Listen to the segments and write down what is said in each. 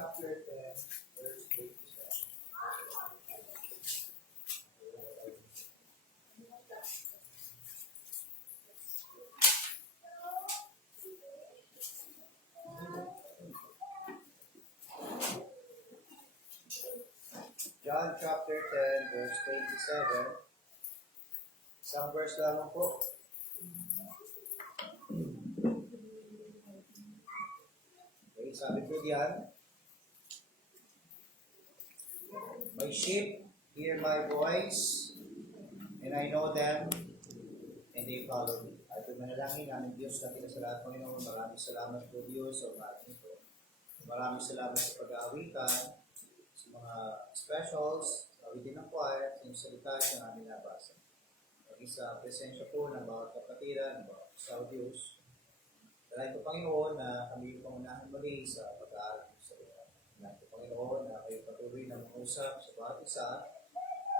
chapter 10, verse 27. John chapter 10, verse 27. Isang verse lamang po. Okay, sabi po diyan, "My sheep hear my voice, and I know them, and they follow me." At manalangin namin Diyos na sa lahat, Panginoon, maraming salamat po Diyos sa umaga nito. Maraming salamat sa pag-aawitan, sa mga specials, awitin ng choir, sa salita na namin nabasa. Maging sa presensya po ng bawat kapatiran, ng bawat sa Diyos. Salamat po Panginoon na kami yung pangunahan muli sa pag-aaral sa Diyos. Salamat po Panginoon na kayo patuloy na mangusap sa bawat isa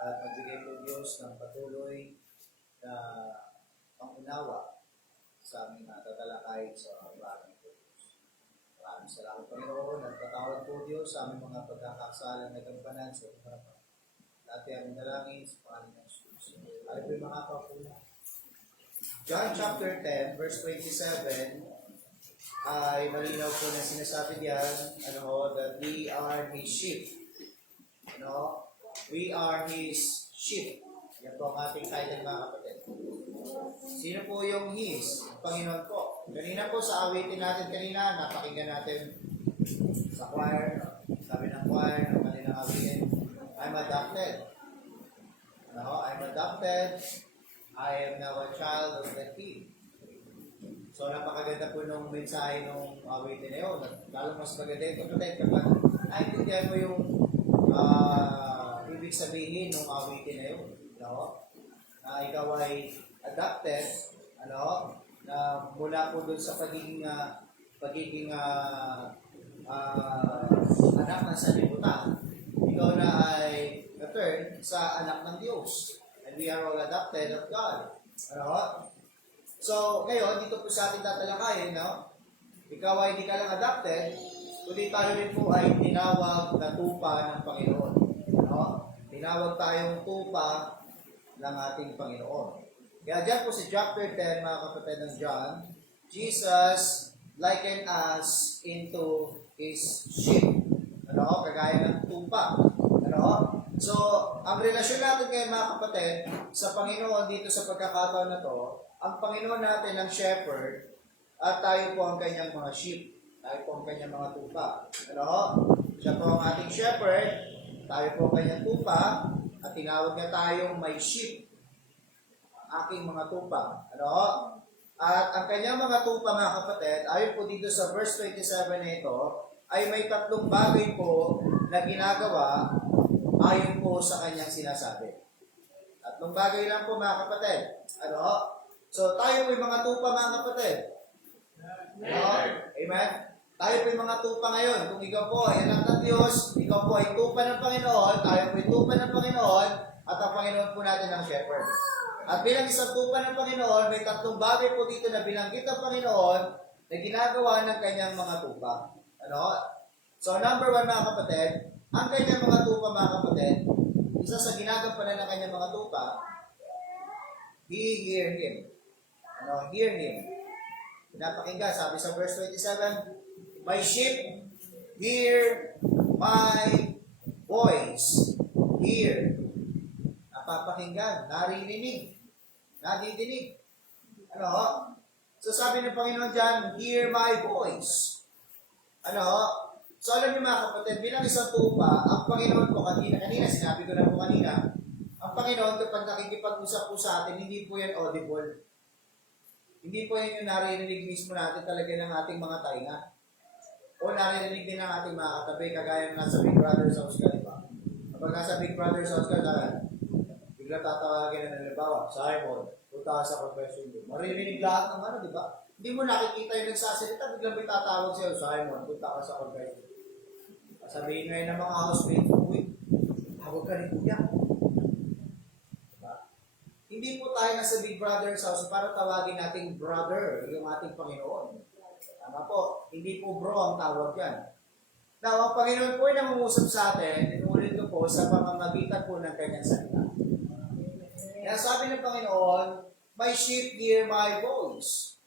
at magbigay po Diyos ng patuloy na pangunawa sa aming tatalakay sa bagay po Diyos. Maraming salamat Panginoon at patawad po Diyos sa aming mga pagkakasalang nagampanan sa inyong harapan. Dati aming dalangin sa pangalan ng Jesus. Ano po yung mga kapuna? John chapter 10, verse 27 ay malinaw po na sinasabi diyan, that we are His sheep. We are His sheep. Yan po ang ating title mga kapatid. Sino po yung His? Panginoon po. Kanina po sa awitin natin kanina, napakinggan natin sa choir. Sabi ng choir, ng kanilang awitin, I'm adopted. I'm adopted. I am now a child of the King. So napakaganda po nung mensahe nung awitin na yun. Lalo mas maganda yung kapatid kapag naintindihan mo yung ibig sabihin nung awitin na yun. Na ikaw ay adopted, na mula po dun sa pagiging anak ng sanlibutan, ikaw na ay na-turn sa anak ng Diyos. And we are all adopted of God. So, ngayon, dito po sa ating tatalakayin, ikaw ay hindi ka lang adopted, kundi tayo rin po ay tinawag na tupa ng Panginoon. Tinawag tayong tupa ng ating Panginoon. Kaya dyan po sa chapter 10, mga kapatid ng John, Jesus likened us into His sheep. Kagaya ng tupa. So, ang relasyon natin ngayon mga kapatid sa Panginoon dito sa pagkakataon na to, ang Panginoon natin ang shepherd at tayo po ang kanyang mga sheep. Tayo po ang kanyang mga tupa. Siya po ang ating shepherd, tayo po ang kanyang tupa, at tinawag niya tayong may sheep, aking mga tupa. At ang kanyang mga tupa mga kapatid, ayon po dito sa verse 27 na ito, ay may tatlong bagay po na ginagawa ayon po sa kanyang sinasabi. Tatlong bagay lang po mga kapatid. So tayo po yung mga tupa mga kapatid. Amen? Tayo po yung mga tupa ngayon. Kung ikaw po ay anak ng Diyos, ikaw po ay tupa ng Panginoon, tayo po ay tupa ng Panginoon, at ang Panginoon po natin ang shepherd. At bilang isang tupa ng Panginoon, may tatlong bagay po dito na binanggit ng Panginoon na ginagawa ng kanyang mga tupa. So number 1 mga kapatid, ang kanyang mga tupa mga kapatid, isa sa ginagampanan ng kanyang mga tupa, hear him. Hear him. Pinapakinggan, sabi sa verse 27, my sheep hear my voice. Hear. Napapakinggan, naririnig, nadidinig. So sabi ng Panginoon dyan, hear my voice. So alam niyo mga kapatid, bilang isang tupa, ang Panginoon po kanina sinabi ko na po kanina, ang Panginoon kapag nakikipag-usap po sa atin, hindi po yan audible. Hindi po yan yung naririnig mismo natin talaga ng ating mga tainga. O naririnig din ng ating mga katabi, kagaya ng nasa Big Brother's house ka, di ba? Kapag nasa Big Brother's house ka, bigla tatawagin na halimbawa, Simon, punta ka sa confession room. Maririnig lahat ng di ba? Hindi mo nakikita yung nagsasalita, biglang may tatawag sa'yo, Simon, punta ka sa confession room. Sabihin ngayon ng mga housemates, uy, tawag ka ni Kuya. Diba? Hindi po tayo nasa Big Brother's house para tawagin nating brother, yung ating Panginoon. Tama po, hindi po bro ang tawag yan. Now, ang Panginoon po ay nangungusap sa atin, inuulit ko po, sa pamamagitan po ng kanyang salita. Kaya sabi ng Panginoon, my sheep hear my voice.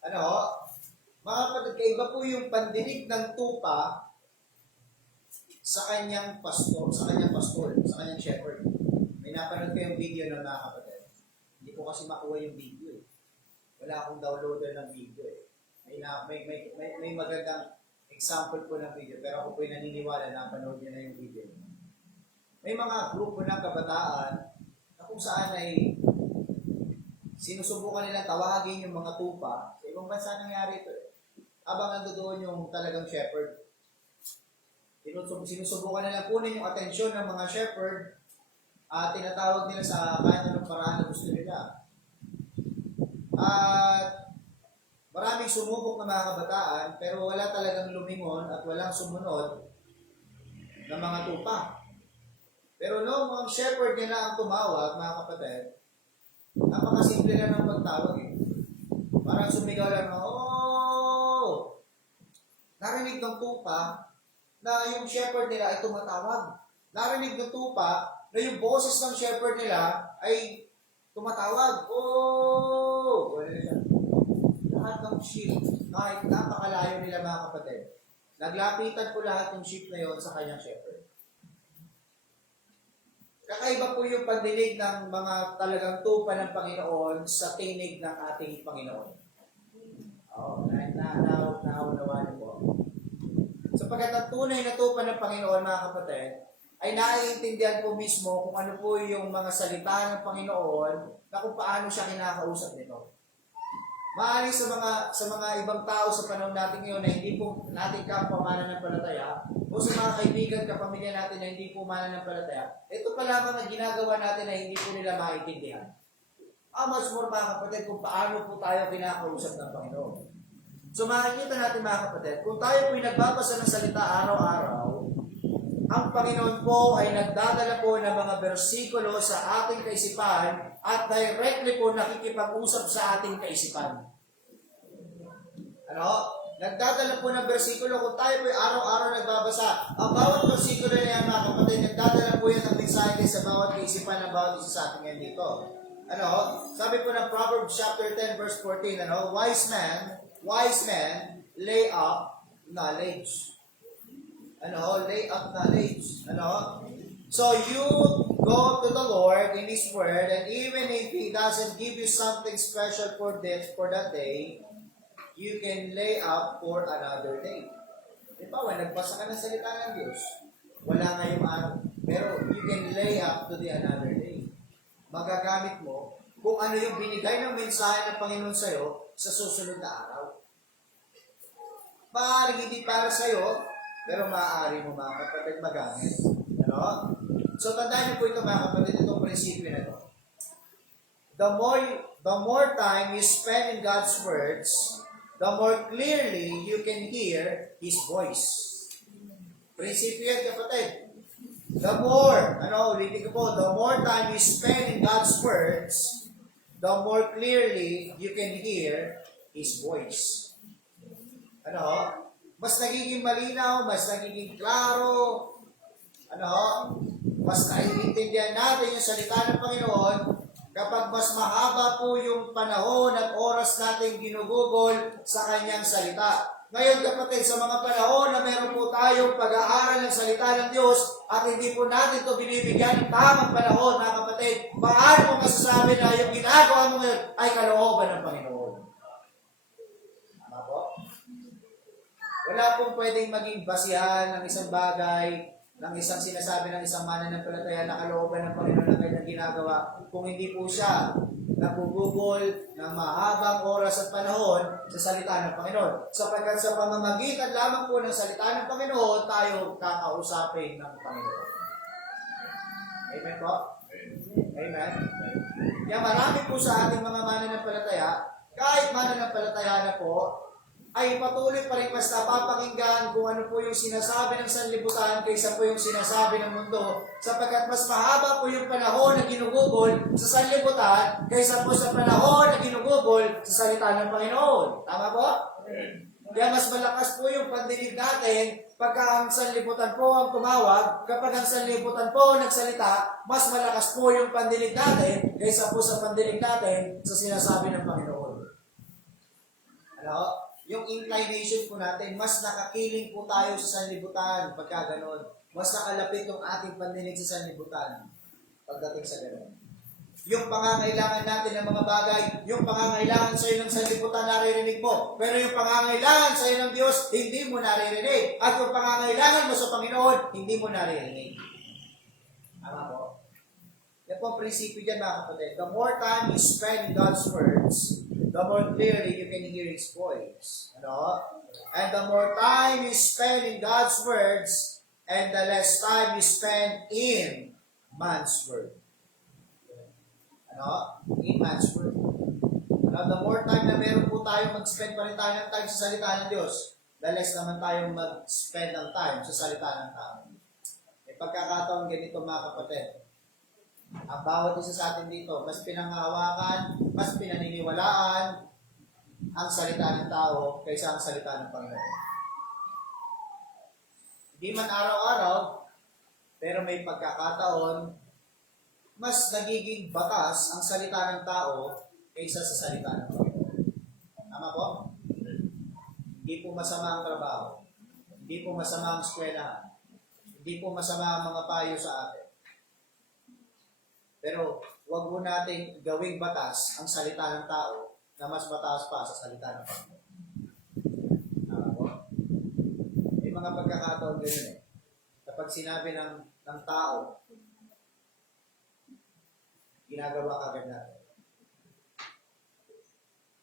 Ano? Mga kapatid, kaiba po yung pandinig ng tupa sa kanyang pastor, sa kanyang shepherd. May napanood ko yung video ng mga kapatid. Hindi ko kasi makuha yung video eh. Wala akong downloader ng video eh. May magandang example po ng video, pero ako po'y naniniwala na panood niya na yung video. May mga grupo ng kabataan na kung saan ay sinusubukan nilang tawagin yung mga tupa. Sa ibang bansa nangyari ito eh. Habang nandoon yung talagang shepherd. Sinusubukan nilang kunin yung atensyon ng mga shepherd at tinatawag nila sa kahit anong paraan na gusto nila. At maraming sumubok na mga kabataan pero wala talagang lumingon at walang sumunod ng mga tupa. Pero noong mga shepherd nila ang tumawag, mga kapatid, napakasimple lang ng pagtawag eh. Parang sumigaw lang na, oh! Narinig ng tupa na yung shepherd nila ay tumatawag. Narinig ng tupa na yung boses ng shepherd nila ay tumatawag. Oh! Lahat ng sheep, kahit napakalayo nila mga kapatid, naglapitan po lahat ng sheep na yon sa kanyang shepherd. Kakaiba po yung pandinig ng mga talagang tupa ng Panginoon sa tinig ng ating Panginoon. Naunawaan po. Sapagkat ang tunay na tupa ng Panginoon, mga kapatid, ay naiintindihan po mismo kung ano po yung mga salita ng Panginoon na kung paano siya kinakausap nito. Maaari sa mga ibang tao sa panahon natin ngayon na hindi po natin kapwa mananampalataya o sa mga kaibigan, kapamilya natin na hindi po mananampalataya, ito pa lamang ang ginagawa natin na hindi po nila maintindihan. Much more mga kapatid kung paano po tayo kinakausap ng Panginoon. So makikita natin mga kapatid, kung tayo po'y nagbabasa ng salita araw-araw, ang Panginoon po ay nagdadala po ng mga bersikulo sa ating kaisipan at directly po nakikipag-usap sa ating kaisipan. Nagdadala po ng bersikulo kung tayo po araw-araw nagbabasa. Ang bawat bersikulo na yan, mga kapatid, nagdadala po yan ng mensahe sa bawat kaisipan ng bawat isa sa ating yan dito. Sabi po ng Proverbs chapter 10 verse 14, wise men lay up knowledge. Lay up knowledge. So you go to the Lord in His Word, and even if He doesn't give you something special for that day, you can lay up for another day. Nagbasa ka ng salita ng Diyos, wala ngayong araw, pero you can lay up to the another day. Magagamit mo kung ano yung binigay ng mensahe ng Panginoon sa'yo sa susunod na araw. Maaaring hindi para sa'yo, pero maaari mo mga kapatid magamit. So tandaan niyo po ito mga kapatid, itong prinsipyo na ito. The more time you spend in God's words, the more clearly you can hear His voice. Prinsipyo yan kapatid. The more time you spend in God's words, the more clearly you can hear His voice. Mas nagiging malinaw, mas nagiging klaro, mas naiintindihan natin yung salita ng Panginoon kapag mas mahaba po yung panahon at oras natin ginugugol sa Kanyang salita. Ngayon kapatid, sa mga panahon na meron po tayong pag-aaral ng salita ng Diyos at hindi po natin ito binibigyan ng tamang panahon, mga kapatid, paano mo masasabi na yung ginagawa mo ngayon ay kalooban ng Panginoon? Tama po? Wala pong pwedeng maging basihan ng isang bagay, ng isang sinasabi ng isang mananampalataya na kalooban ng Panginoon na kanyang ginagawa kung hindi po siya nagugugol ng mahabang oras at panahon sa salita ng Panginoon. Sapagkat sa pamamagitan lamang po ng salita ng Panginoon, tayo kakausapin ng Panginoon. Amen po? Amen? Kaya marami po sa ating mga mananampalataya, kahit mananampalataya na po, ay patuloy pa rin mas napapakinggan kung ano po yung sinasabi ng sanlibutan kaysa po yung sinasabi ng mundo. Sapagkat mas mahaba po yung panahon na ginugugol sa sanlibutan kaysa po sa panahon na ginugugol sa salita ng Panginoon. Tama po? Kaya mas malakas po yung pandinig natin pagka ang sanlibutan po ang tumawag, kapag ang sanlibutan po nagsalita, mas malakas po yung pandinig natin kaysa po sa pandinig natin sa sinasabi ng Panginoon. Ano? Yung inclination po natin, mas nakakiling po tayo sa sanlibutan pagka ganon. Mas nakalapit yung ating pandinig sa sanlibutan pagdating sa ganon. Yung pangangailangan natin ng mga bagay, yung pangangailangan sa iyo ng sanlibutan, naririnig mo. Pero yung pangangailangan sa iyo ng Diyos, hindi mo naririnig. At yung pangangailangan mo sa Panginoon, hindi mo naririnig. Tama po? Yan po ang prinsipyo dyan, mga kapatid. The more time you spend in God's words, the more clearly you can hear His voice. Ano? And the more time you spend in God's words, and the less time you spend in man's word. Ano? In man's word. Now, the more time na meron po tayo, mag-spend pa rin tayo ng time sa salita ng Diyos, the less naman tayo mag-spend ng time sa salita ng tao. May pagkakataon ganito, mga kapatid. Ang bawat isa sa atin dito, mas pinangahawakan, mas pinaniniwalaan ang salita ng tao kaysa ang salita ng Panginoon. Hindi man araw-araw, pero may pagkakataon, mas nagiging batas ang salita ng tao kaysa sa salita ng Panginoon. Tama po? Hindi po masama ang trabaho. Hindi po masama ang eskwelahan. Hindi po masama ang mga payo sa atin. Pero huwag mo nating gawing batas ang salita ng tao na mas mataas pa sa salita ng Panginoon. Tama po? May mga pagkakataon ganyan eh. Kapag sinabi ng tao, ginagawa kagad natin.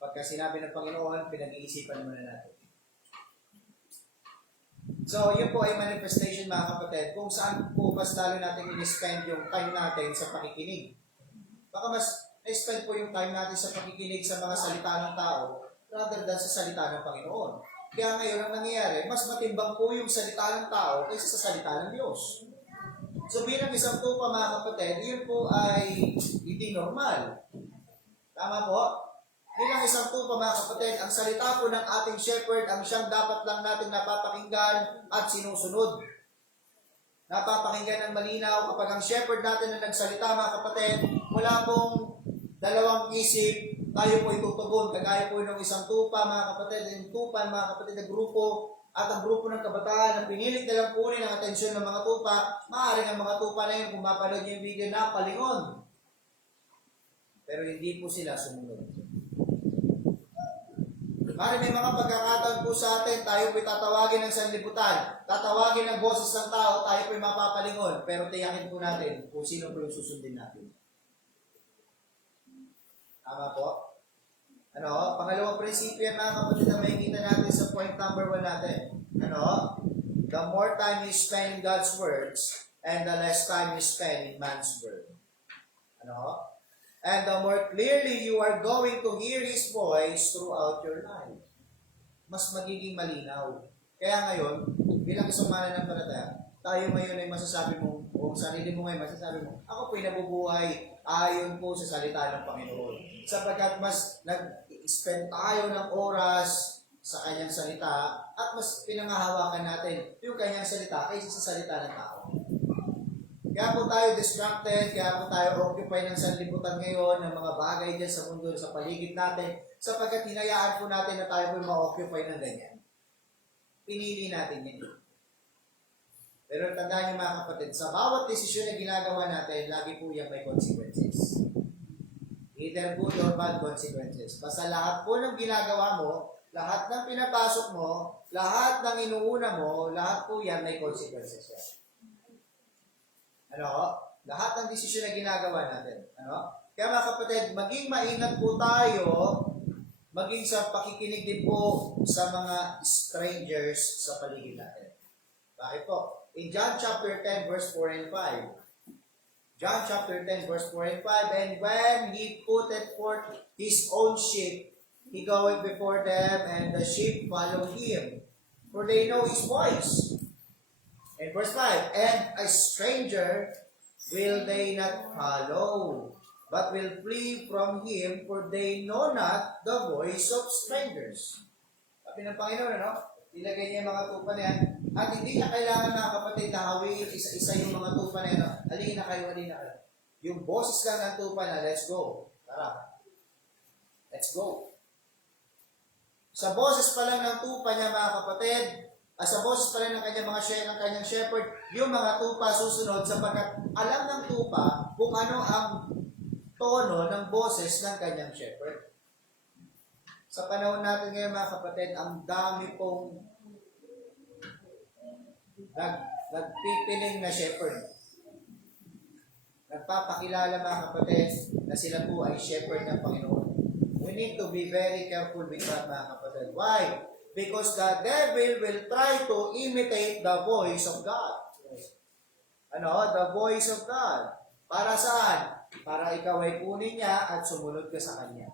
Pagka sinabi ng Panginoon, pinag-iisipan muna natin. So, yun po ay manifestation, mga kapatid, kung saan po mas lalo natin in-spend yung time natin sa pakikinig. Baka mas na-spend po yung time natin sa pakikinig sa mga salita ng tao rather than sa salita ng Panginoon. Kaya ngayon, ang nangyayari, mas matimbang po yung salita ng tao kaysa sa salita ng Diyos. So bilang isang tupa, mga kapatid, yun po ay hindi normal. Tama po? Bilang isang tupa, mga kapatid, ang salita po ng ating shepherd, ang siyang dapat lang natin napapakinggan at sinusunod. Napapakinggan ng malinaw kapag ang shepherd natin na nagsalita, mga kapatid, wala pong dalawang isip, tayo po itutugon. Kagaya po ng isang tupa, mga kapatid, yung tupan, mga kapatid, na grupo, at ang grupo ng kabataan na pinilit na lang kunin ang atensyon ng mga tupa, maaaring ang mga tupa na yun, kung mapanood niyo yung video na, palingon. Pero hindi po sila sumunod. Maaaring may mga pagkakataon po sa atin, tayo po'y tatawagin ng sanlibutan, tatawagin ng boses ng tao, tayo po'y mapapalingon, pero tiyakin po natin kung sino po yung susundin natin. Tama po? Ano? Pangalawang prinsipyo yan, mga kapatid, na makikita natin sa point number 1 natin. Ano? The more time you spend in God's words, and the less time you spend in man's word. Ano? And the more clearly you are going to hear His voice throughout your life. Mas magiging malinaw. Kaya ngayon, bilang isang mananampalataya, tayo ngayon ay masasabi mo, o sarili mo ngayon masasabi mo, ako po'y nabubuhay ayon po sa salita ng Panginoon. Sapagkat mas nag-spend tayo ng oras sa kanyang salita at mas pinangahawakan natin yung kanyang salita kaysa sa salita ng tao. Kaya po tayo distracted, kaya po tayo occupy ng sanlibutan ngayon ng mga bagay dyan sa mundo, sa paligid natin, sapagkat hinayaan po natin na tayo po ma-occupy ng ganyan. Pinili natin yan. Pero tandaan niyo, mga kapatid, sa bawat desisyon na ginagawa natin, lagi po yan may consequences. Either good or bad consequences. Basta lahat po ng ginagawa mo, lahat ng pinapasok mo, lahat ng inuuna mo, lahat po yan may consequences yan. Ano? Lahat ng desisyon na ginagawa natin. Ano? Kaya mga kapatid, maging maingat po tayo, maging sa pakikinig din po sa mga strangers sa paligid natin. Bakit po? In John chapter 10, verse 4 and 5. John chapter 10, verse 4 and 5. And when He putteth forth His own sheep, He goeth before them, and the sheep follow Him, for they know His voice. And verse 5, and a stranger will they not follow, but will flee from him, for they know not the voice of strangers. Sabi ng Panginoon, ano? Ilagay niya yung mga tupa na yan. At hindi na kailangan mga kapatid na hawiin isa-isa yung mga tupa na yan. Alin na kayo, alin na kayo. Yung boses lang ng tupa na, let's go. Tara. Let's go. Sa boses pa lang ng tupa niya mga kapatid, sa boses pa lang ng kanyang shepherd, yung mga tupa susunod sapagkat alam ng tupa kung ano ang tono ng boses ng kanyang shepherd. Sa panahon natin ngayon mga kapatid, ang dami pong nagpipiling na shepherd. Nagpapakilala mga kapatid na sila po ay shepherd ng Panginoon. We need to be very careful with that mga kapatid. Why? Because the devil will try to imitate the voice of God. Ano? The voice of God. Para saan? Para ikaw ay kunin niya at sumunod ka sa kanya.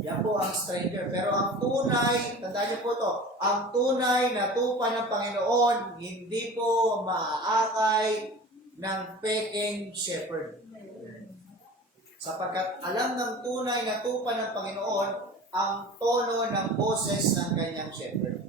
Yan po ang stranger. Pero ang tunay, tandaan niyo po to, ang tunay na tupa ng Panginoon, hindi po maaakay ng peking shepherd. Sapagkat alam ng tunay na tupa ng Panginoon ang tono ng boses ng kanyang shepherd.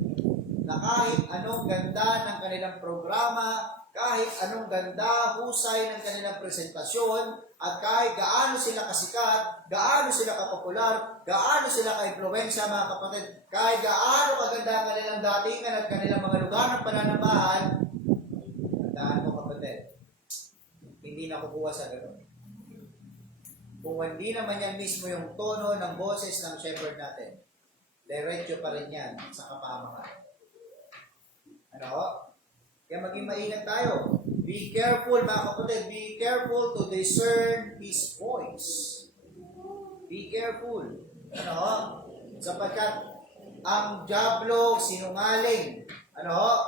Na kahit anong ganda ng kanilang programa, kahit anong ganda, husay ng kanilang presentasyon, at kahit gaano sila kasikat, gaano sila kapopular, gaano sila ka-impluwensya mga kapatid, kahit gaano kaganda ang kanilang datingan at kanilang mga lugar ng pananambahan, tandaan mo kapatid, hindi nakukuha sa gano'n. Kung hindi naman yan mismo yung tono ng boses ng shepherd natin, diretso pa rin yan sa kapahamakan. Ano? Kaya maging maingat tayo. Be careful mga kapatid, be careful to discern His voice. Be careful. Ano? Sapagkat ang diablo sinungaling. Ano?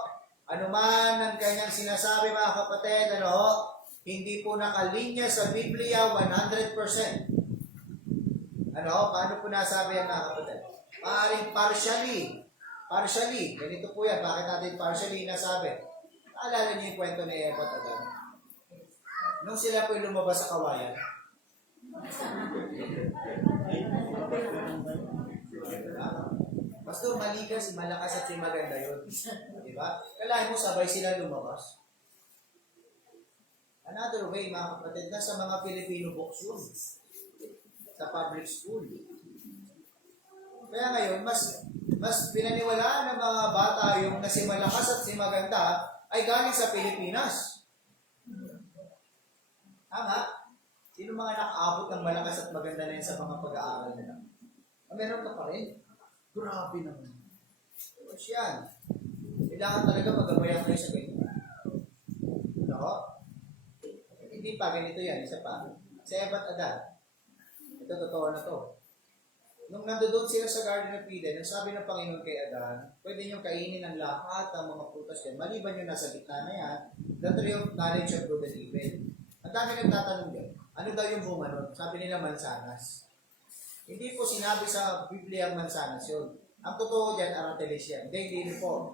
Ano man ang kanyang sinasabi mga kapatid, ano? Hindi po nakalinya sa Biblia 100%. Ano? Paano po nasabi yan mga kapatid? Maaaring partially. Partially. Ganito po yan. Bakit natin partially nasabi? Naalala niyo yung kwento ni Eva at Adan? Nung sila po lumabas sa kawayan, Pastor, maligas, malakas at maganda yun. Diba? Kailangan mo sabay sila lumabas. Another way, mga kapatid, na sa mga Filipino books yun. Sa public school. Kaya ngayon, mas pinaniwalaan ng mga bata yung na si malakas at si maganda ay galing sa Pilipinas. Tama? Sino mga nakaabot ng malakas at maganda na yun sa mga pag-aaral nila? Meron ka pa rin? Grabe naman. Tapos yan. Kailangan talaga magabayan kayo sa ganyan. Ano? Hindi pa, ganito yan. Isa pa. Si Eva at Adan. Ito, totoo na to. Nung nandoon sila sa Garden of Eden, ang sabi ng Panginoon kay Adan, pwede niyong kainin ang lahat ng mga prutas yan. Maliban yung nasa gitna na yan, the tree of knowledge of good and evil. Ang dami nagtatanong yan. Ano daw yung bunga nun? Sabi nila mansanas. Hindi po sinabi sa Biblia ang mansanas yun. Ang totoo dyan, aratilis yan. Hindi po.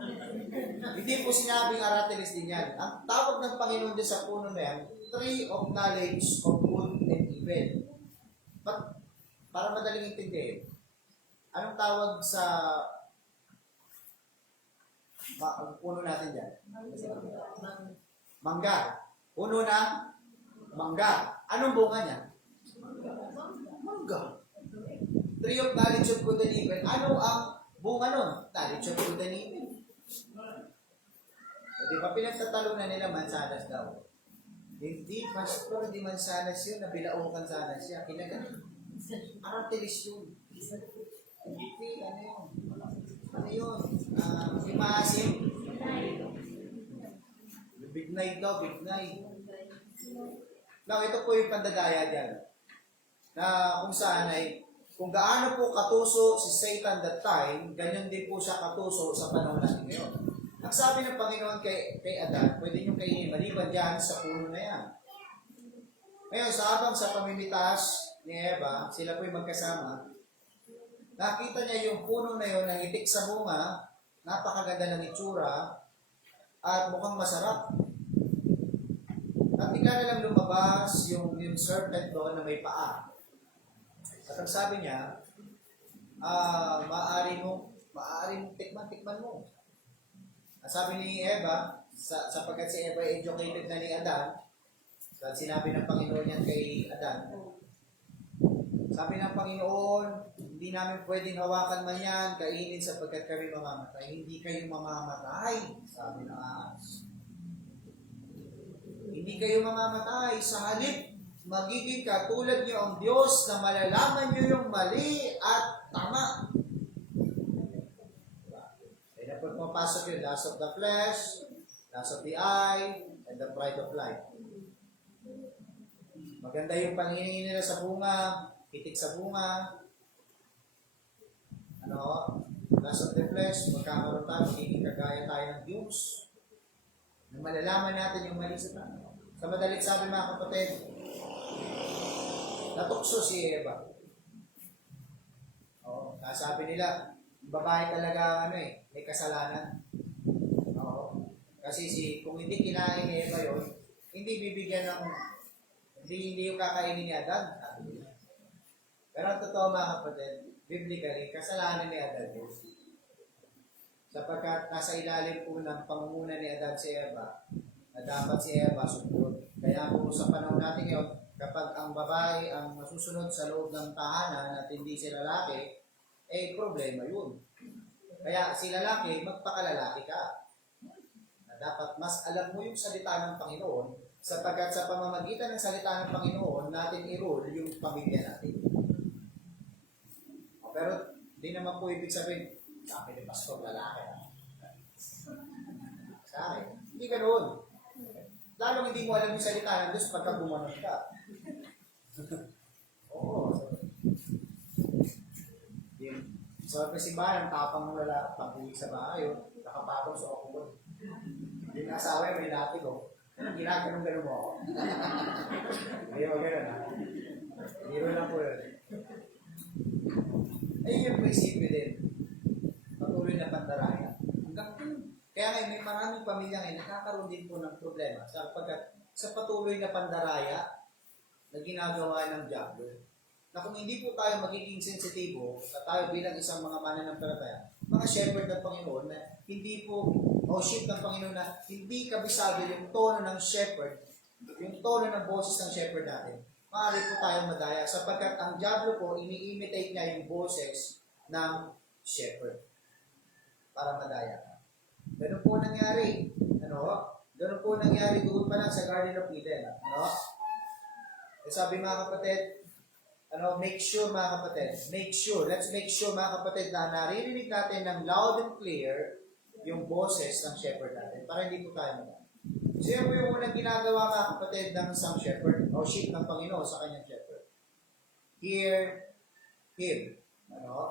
Hindi po sinabing aratilis din yan. Ang tawag ng Panginoon dyan sa puno na yan, tree of knowledge of good and evil. But, para madaling intindihin, anong tawag sa puno natin dyan? Mangga. Puno ng mangga. Anong bunga niya? Mangga. Tree of knowledge of good and evil. Ano ang bunga nun? Knowledge of good and evil. Di ba pinagtatalunan nila mansanas daw? Hindi, pastor, hindi mansanas yun. Nabilaukan sana siya. Kinaganyan. Aratilis yun. Hindi, ano yun? Ano yun? Maasim. Bignay daw, bignay. Now, ito po yung pandadaya dyan. Na kung saan ay, kung gaano po katuso si Satan that time, ganyan din po siya katuso sa panahon natin ngayon. Ang sabi ng Panginoon kay Adan, pwede nyo kainin maliban dyan sa puno na yan. Ngayon, habang sa pamimitas ni Eva, sila po'y magkasama, nakita niya yung puno na yun na itik sa bunga, napakaganda ng itsura, at mukhang masarap. At bigla na lang lumabas yung serpent doon na may paa. At ang sabi niya, maaari mo maaari mong tikman mo. Ang sabi ni Eva, sapagkat si Eva ay educated na ni Adan, sinabi ng Panginoon yan kay Adan, sabi ng Panginoon, hindi namin pwedeng hawakan man yan, kainin sapagkat kami mamamatay. Hindi kayo mamamatay, sabi ng ahas. Hindi kayo mamamatay. Sa halip, magiging katulad niyo ang Diyos na malalaman niyo yung mali at tama. Kaya na po pumapasok yung lust of the flesh, lust of the eye, and the pride of life. Maganda yung pangingin nila sa bunga, hitik sa bunga, lust of the flesh, magkakaroon tayo, magiging kagaya tayo ng Diyos. Na malalaman natin yung mali sa tama. Sa madalit sabi mga kapatid, natukso si Eva. Sabi nila, babae talaga may kasalanan. Kasi kung hindi kinain ni Eva yun, hindi bibigyan ng, hindi yung kakainin ni Adan. Pero ang totoo mga kapatid, biblically, kasalanan ni Adan yun. Sapagkat nasa ilalim po ng pangunguna ni Adan si Eva, na dapat si Eva sumunod. Kaya po sa panahon natin ngayon, kapag ang babae ang masusunod sa loob ng tahanan at hindi si lalaki, problema yun. Kaya si lalaki, magpakalalaki ka. Na dapat mas alam mo yung salita ng Panginoon, sapagkat sa pamamagitan ng salita ng Panginoon, natin i-rule yung pamilya natin. Pero hindi naman po ibig sabihin, sa akin ni Pastor lalaki. Sa akin, hindi ganoon. Lalong hindi mo alam yung salita ng Diyos pagka bumanot ka. Oo. So, kasi ba, ang tapang ng lalaki, pag-uwi sa bahay, nakapatong sa okubod. Yung asawa may lapi ko. Ginaganon-ganon mo ako. Hindi mo gano'n, ha? Hindi mo lang po yun. Ayun yung prinsipyo din. Patuloy na pandaraya. Kaya ngayon, may maraming pamilya ngayon, nakakaroon din po ng problema sapagkat sa patuloy na pandaraya na ginagawa ng diablo. Na kung hindi po tayo magiging sensitibo at tayo bilang isang mga mananampalataya, mga shepherd ng Panginoon na hindi po, o sheep ng Panginoon na hindi kabisado yung tono ng shepherd, yung tono ng boses ng shepherd natin, maaari po tayong madaya sapagkat ang diablo po, ini-imitate niya yung boses ng shepherd para madaya. Ganun po nangyari. Ganun po nangyari doon pa lang sa Garden of Eden. Sabi mga kapatid, make sure mga kapatid, let's make sure mga kapatid na naririnig natin ng loud and clear yung boses ng shepherd natin para hindi po tayo madaya. So yun po yung unang ginagawa mga kapatid ng isang shepherd o sheep ng Panginoon sa kanyang shepherd. Hear him.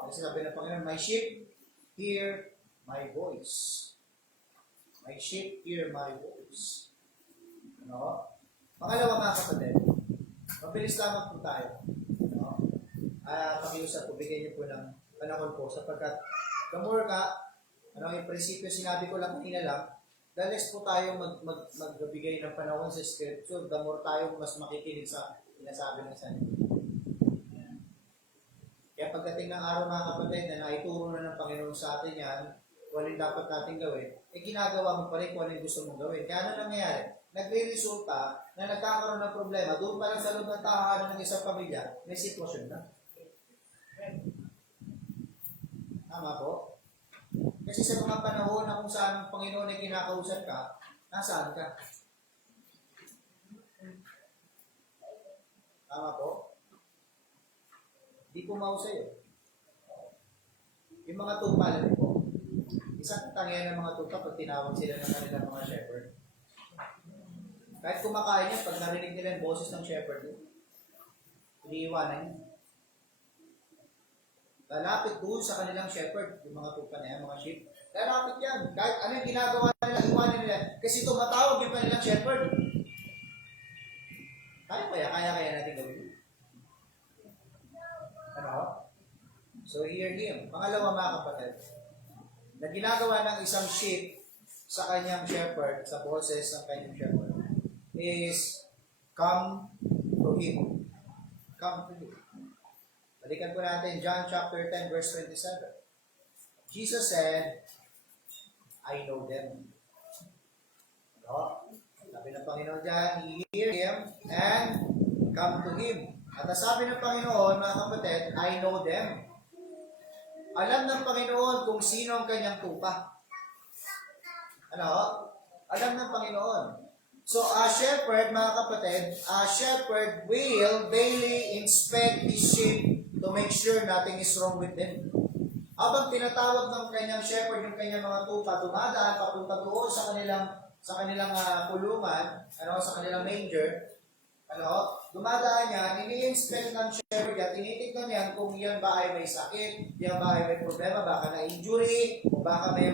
Kasi sabi ng Panginoon, my sheep, hear my voice. My sheep, hear my voice. Pangalawa mga kapatid, mabilis lamang po tayo. Pakiusap po, bigyan niyo po ng panahon po sapagkat the more yung prinsipyo sinabi ko lang kanina lang, the less po tayo magbigay ng panahon sa scripture, the more tayo mas makikinig sa sinasabi ng salita. Kaya pagdating ng araw mga kapatid na naituro na ng Panginoon sa atin yan, kung ano dapat natin gawin, ginagawa mo pa rin kung ano yung gusto mong gawin. Kaya ano nangyayari? Nagre-resulta na nagkakaroon ng problema, doon pa lang sa loob ng tahanan ng isang pamilya, may sitwasyon na. Tama po? Kasi sa mga panahon na kung saan ang Panginoon ay kinakausap ka, nasaan ka? Tama po? Di pumaw sa'yo. Yung mga tupa, alam po, isang tangian ng mga tupa pag tinawag sila ng kanilang mga shepherd. Kahit kumakain niya, pag narinig nila yung boses ng shepherd, iniiwanan niya. Lalapit doon sa kanilang shepherd, yung mga tupa na yan, mga sheep. Lalapit yan. Kahit ano yung ginagawa nila, iwanan nila. Kasi tumatawag yung kanilang shepherd. Kaya natin gawin. So hear him. Pangalawa mga kapatid, na ginagawa ng isang sheep sa kanyang shepherd, sa boses ng kanyang shepherd, is come to him. Come to him. Balikan po natin John chapter 10 verse 27. Jesus said, I know them. No? Sabi ng Panginoon dyan, hear him and come to him. At sabi ng Panginoon, mga kapatid, I know them. Alam ng Panginoon kung sino ang kanyang tupa. Ano? Alam ng Panginoon. So, a shepherd, mga kapatid, a shepherd will daily inspect his sheep to make sure nothing is wrong with them. Habang tinatawag ng kanyang shepherd yung kanyang mga tupa, dumadaan papunta doon sa kanilang kulungan, sa kanilang manger, dumadaan niya, ini-inspect ng shepherd yan, tinitignan niya kung yan ba ay may sakit, yan ba ay may problema, baka na-injury, o baka may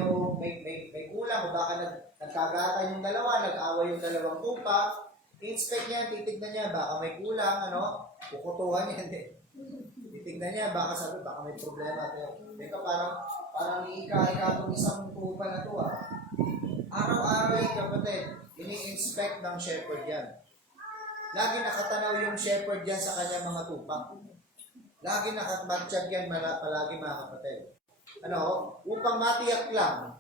kulang, o baka nagkagatan yung dalawa, nag-away yung dalawang tupa, i-inspect niya, titignan niya, baka may kulang, kukutuhan niya, titignan niya, baka sabi, baka may problema. Teka, parang iika-ika itong isang tupa na to. Araw-araw yung kapatid, ini-inspect ng shepherd yan. Lagi nakatanaw yung shepherd yan sa kanyang mga tupa. Lagi nakamatsyag yan palagi mga kapatid. Upang matiyak lang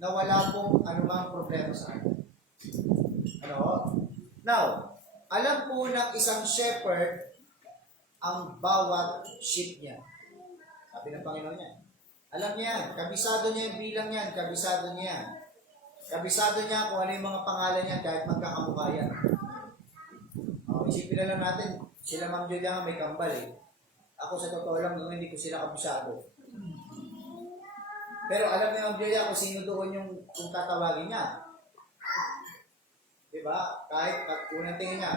na wala pong anumang problema sa kanya. Now, alam po ng isang shepherd ang bawat sheep niya. Sabi ng Panginoon niya. Alam niya yan. Kabisado niya yung bilang yan. Kabisado niya yan. Kabisado niya kung ano yung mga pangalan niya kahit magkakamukha yan. Isipin na lang natin, sila Ma'am Julia nga may kambal eh. Ako sa totoo lang, hindi ko sila kabisado. Pero alam niya Ma'am Julia kung sino doon yung kung tatawagin niya. Diba? Kahit unang tingin niya,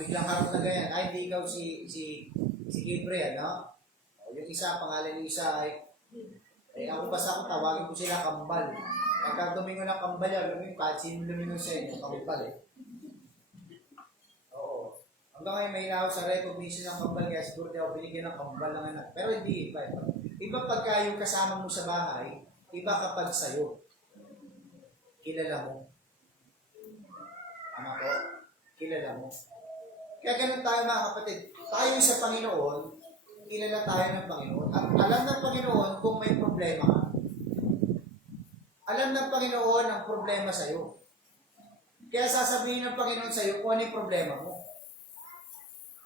biglang harap na ganyan, ay hindi ikaw si Gabriel, no? Yung isa, pangalan yung isa ay ako basta kung tawagin ko sila kambal. Pagka dumingo ng kambal yan, kahit sino lumingo sa inyo, kambal eh. Hanggang ngayon may inaw sa recognition ng kambal, kaya siguro di ako binigyan ng kambal ng anak. Pero hindi iba. Iba pagka yung kasama mo sa bahay, iba kapag sa'yo. Kilala mo. Ama ko, kilala mo. Kaya ganun tayo mga kapatid. Tayo sa Panginoon, kilala tayo ng Panginoon. At alam ng Panginoon kung may problema ka. Alam ng Panginoon ang problema sa'yo. Kaya sasabihin ng Panginoon sa'yo kung ano yung problema mo.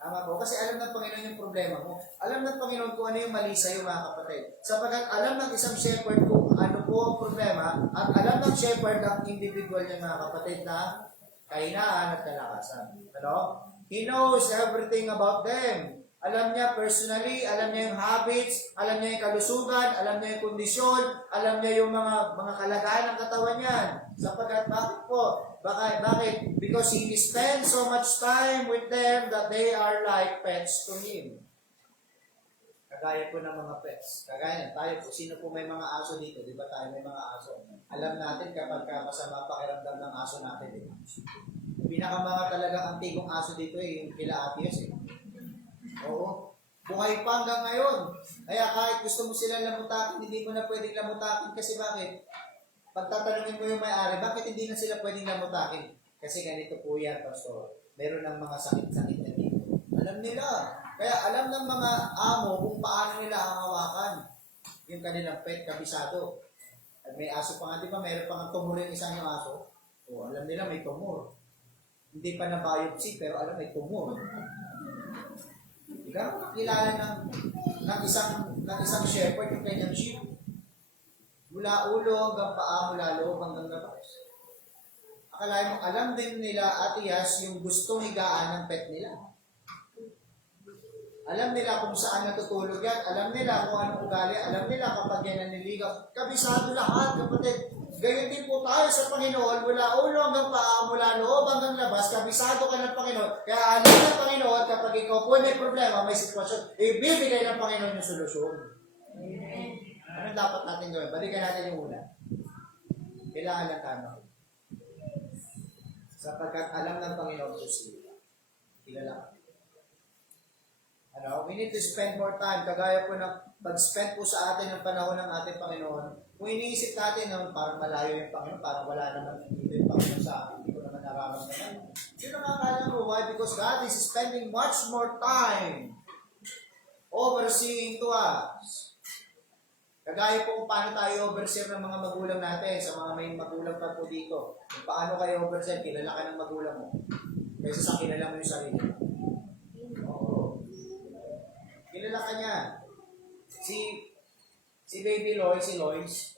Tama po? Kasi alam ng Panginoon yung problema mo. Alam ng Panginoon kung ano yung mali sa'yo, mga kapatid. Sapagkat alam ng isang shepherd kung ano po ang problema at alam ng shepherd ang individual niya, mga kapatid, na kahinaan at kalakasan. He knows everything about them. Alam niya personally, alam niya yung habits, alam niya yung kalusugan, alam niya yung kondisyon, alam niya yung mga kalagayan ng katawan niyan. Sapagkat bakit po? Bakit? Because He spends so much time with them that they are like pets to Him. Kagaya po ng mga pets. Kagaya tayo po. Sino po may mga aso dito? Di ba tayo may mga aso? Alam natin kapag masama pakiramdam ng aso natin. Pinaka talagang antigong aso dito yung kila Atios eh. Oo. Buhay pa hanggang ngayon. Kaya kahit gusto mo sila lamutakin, hindi mo na pwedeng lamutakin kasi bakit? Pagtatanungin mo yung may-ari, bakit hindi na sila pwedeng lamutakin? Kasi ganito po yan, Pastor. Meron ng mga sakit-sakit na dito. Alam nila. Kaya alam ng mga amo kung paano nila hahawakan yung kanilang pet, kabisado. At may aso pa nga, di ba? Meron pa nga tumor yung isang yung aso. O, alam nila may tumor. Hindi pa na-biopsy, pero alam may tumor. Gano'n kakilala ng isang shepherd yung kanyang sheep. Mula ulo hanggang paa, mula loob hanggang labas. Akalain mo, alam din nila, Atias, yung gustong higaan ng pet nila. Alam nila kung saan natutulog yan. Alam nila kung anong ugali. Alam nila kapag yan naniligaw. Kabisado lahat, kapatid. Ganyan din po tayo sa Panginoon. Mula ulo hanggang paa, mula loob hanggang labas. Kabisado ka ng Panginoon. Kaya alam ng Panginoon kapag ikaw po may problema, may sitwasyon, ibibigay ng Panginoon yung solusyon. Anong dapat natin gawin? Balikan natin yung una. Kailangan ng tama. Sapagkat alam ng Panginoon kung sila. Kilala. We need to spend more time. Kagaya po ng pag-spend po sa atin ng panahon ng ating Panginoon. Kung iniisip natin, parang malayo yung Panginoon, parang wala naman dito yung Panginoon sa akin, hindi ko naman nararamdaman. Yun ang akala ko. Why? Because God is spending much more time overseeing to us. Kagaya po kung paano tayo overseer ng mga magulang natin, sa mga may magulang pa po dito. Kung paano kayo overseer, kilala ka ng magulang mo. Kaysa sa kilala mo yung sarili mo. Oo. Kilala ka niya. Si Baby Lois,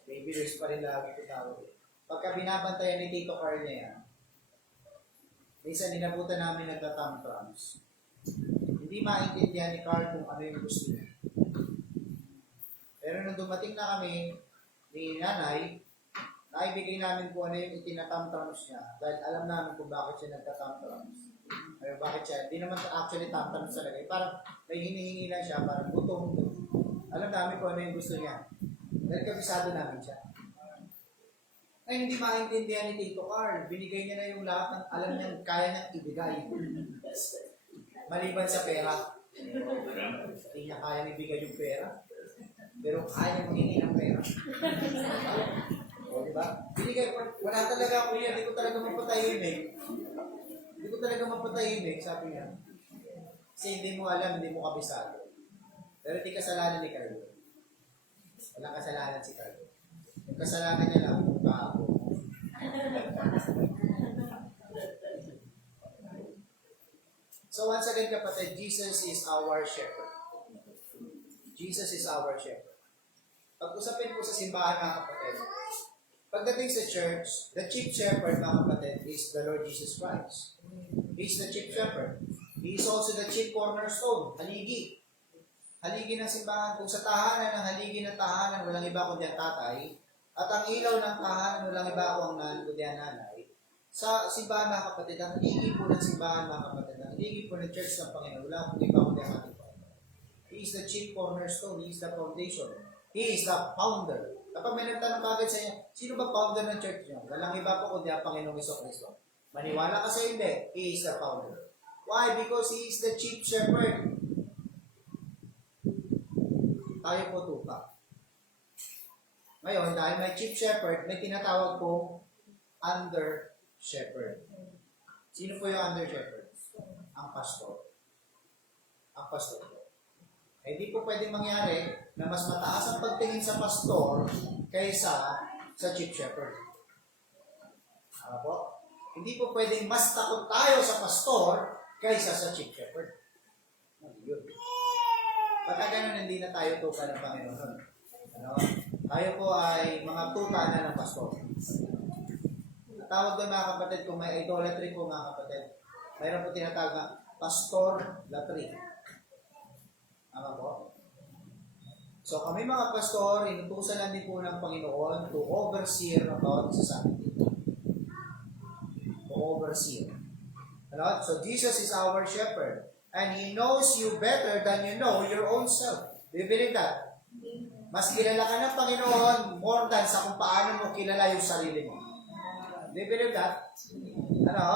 Baby Lois pa rin lagi ko tawag. Pagka binabantayan ni Tito Carl niya yan, minsan ninabutan namin nagtatantrums. Hindi maintindihan ni Carl kung ano yung gusto niya. Pero nung dumating na kami ni nanay, naibigay namin kung ano yung itinatantrums niya. Dahil alam namin kung bakit siya nagtatantrums. Ay, bakit siya? Hindi naman actually tantrums talaga. Parang may hinihingi lang siya, parang gutom. Alam namin kung ano yung gusto niya. Dahil kabisado namin siya. Ay, hindi maintindihan ni Tito Carl. Binigay niya na yung lahat ng alam niyang kaya niyang ibigay. Maliban sa pera. Hindi niya kaya ibigay yung pera. Pero kaya magiging ng pera. O, diba? Binigay, wala talaga ako yan. Hindi ko talaga mapatahimik. Hindi ko talaga mapatahimik, sabi niya. Kasi hindi mo alam, hindi mo kabisado. Pero di kasalanan ni Carlo. Walang kasalanan si Carlo. Yung kasalanan niya lang, yung tao. So once again, kapatid, Jesus is our shepherd. Jesus is our shepherd. Pag-usapin po sa simbahan, mga kapatid, pagdating sa church, the chief shepherd, mga kapatid, is the Lord Jesus Christ. He is the chief shepherd. He is also the chief cornerstone, haligi. Haligi ng simbahan. Kung sa tahanan, ang haligi ng tahanan, walang iba kundi ang tatay, at ang ilaw ng tahanan, walang iba kung kundi ang nanay. Sa simbahan, mga kapatid, ang haligi po ng simbahan, mga kapatid, ang haligi po ng church ng Panginoon, wala kundi iba kundi ang ating Panginoon. He is the chief cornerstone. He is the foundation. He is the founder. Kapag may nagtanong kagad sa inyo, sino ba founder ng church niyo? Walang iba po kundi ang Panginoong Jesucristo. Maniwala ka sa hindi, He is the founder. Why? Because He is the chief shepherd. Tayo po tupa. Ngayon, dahil may chief shepherd, may tinatawag po under shepherd. Sino po yung under shepherd? Ang pastor. Ang pastor po. Eh, di po pwedeng mangyari na mas mataas ang pagtingin sa pastor kaysa sa chief shepherd. Ano po? Hindi po pwedeng mas takot tayo sa pastor kaysa sa chief shepherd. Yun. Pagka ganun, hindi na tayo tuka ng Panginoon. Ano? Tayo po ay mga tuka na ng pastor. Tawag doon, mga kapatid, kung may idolatry po, mga kapatid, mayroon po tinatawag na pastor latry. Ano po? So kami mga pastor, inutusan lang din po ng Panginoon to oversee ng bawat isa sa amin dito. To oversee. Ano? So Jesus is our shepherd. And He knows you better than you know your own self. Do you believe that? Mas kilala ka ng Panginoon more than sa kung paano mo kilala yung sarili mo. Do you believe that? Ano?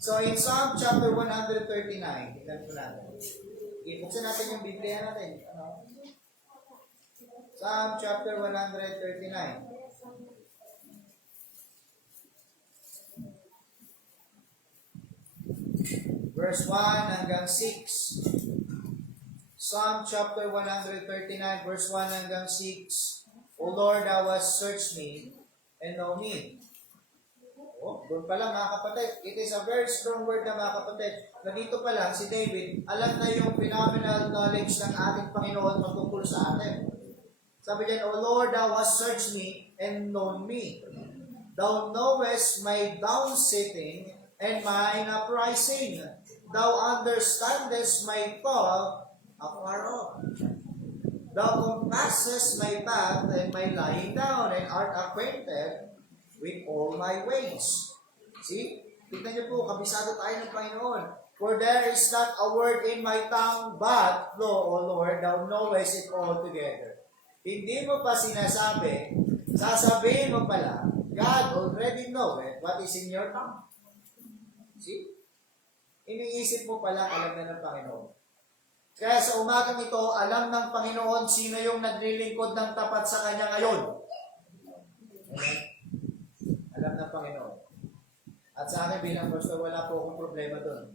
So in Psalm chapter 139, tignan po natin. Ibuksan natin yung Biblia natin. Ano? Psalm chapter 139. Verse 1 hanggang 6. Psalm chapter 139, verse 1 hanggang 6. O Lord, Thou hast searched me and know me. Oh, doon pa lang, mga kapatid. It is a very strong word na, mga kapatid. Na dito pa lang, si David, alam na yung phenomenal knowledge ng ating Panginoon patungkol sa atin. Sabi diyan, O Lord, Thou hast searched me and known me. Thou knowest my down sitting and mine uprising. Thou understandest my fall afar off. Thou compassest my path and my lying down, and art acquainted with all my ways. See? Tignan niyo po, kabisado tayo ng Panginoon. For there is not a word in my tongue, but, lo, O Lord, Thou knowest it all together. Hindi mo pa sinasabi, sasabihin mo pala, God already knoweth what is in your tongue. See? Iniisip mo pala, alam na ng Panginoon. Kaya sa umagang ito, alam ng Panginoon sino yung naglilingkod ng tapat sa Kanya ngayon. Amen? Alam ng Panginoon. At sa akin bilang pastor, wala po akong problema doon.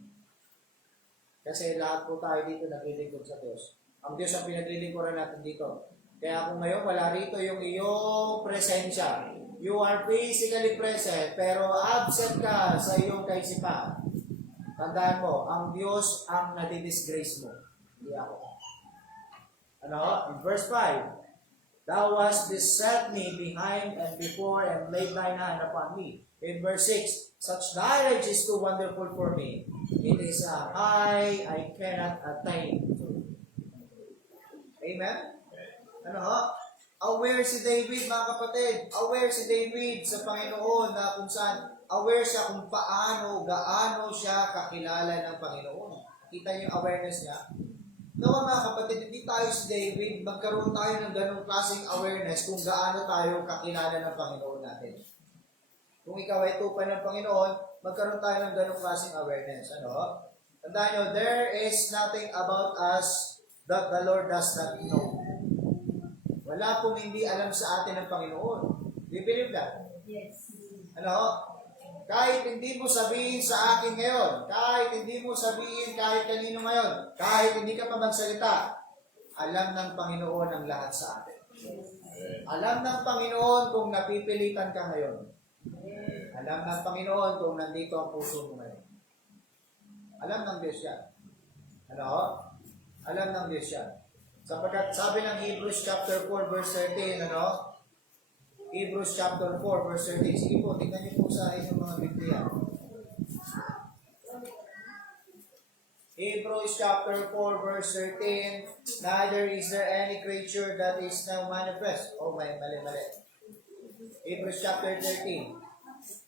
Kasi lahat po tayo dito naglilingkod sa Diyos. Ang Diyos ang pinaglilingkuran natin dito. Kaya kung ngayon wala rito yung iyong presensya, you are physically present, pero absent ka sa iyong kaisipan. Tandaan mo, ang Diyos ang nadidisgrace mo. Hindi ako. Ano? In verse 5, Thou hast beset me behind and before and laid thine hand upon me. In verse 6, Such knowledge is too wonderful for me. It is a high I cannot attain. Amen? Ano ho? Aware si David, mga kapatid. Aware si David sa Panginoon na kung saan, aware siya kung gaano siya kakilala ng Panginoon. Kita niyo yung awareness niya? Nawa mga kapatid, hindi tayo si David, magkaroon tayo ng ganong klaseng awareness kung gaano tayo kakilala ng Panginoon natin. Kung ikaw ay tupan ng Panginoon, magkaroon tayo ng ganong klaseng awareness. Ano? Tandaan nyo, there is nothing about us that the Lord does not know. Wala pong hindi alam sa atin ng Panginoon. Do you believe that? Yes. Ano? Kahit hindi mo sabihin sa akin ngayon, kahit hindi mo sabihin kahit kanino ngayon, kahit hindi ka pa magsalita, alam ng Panginoon ang lahat sa atin. Alam ng Panginoon kung napipilitan ka ngayon. Alam ng Panginoon kung nandito ang puso mo ngayon. Alam ng Diyos yan. Ano? Alam ng Diyos yan. Sapagkat sabi ng Hebrews chapter 4 verse 13, ano? Hebrews chapter 4 verse 13. Sige po, tingnan niyo po sa inyong mga Biblia. Hebrews chapter 4 verse 13. Neither is there any creature that is now manifest. Oh, mali. Hebrews chapter 13.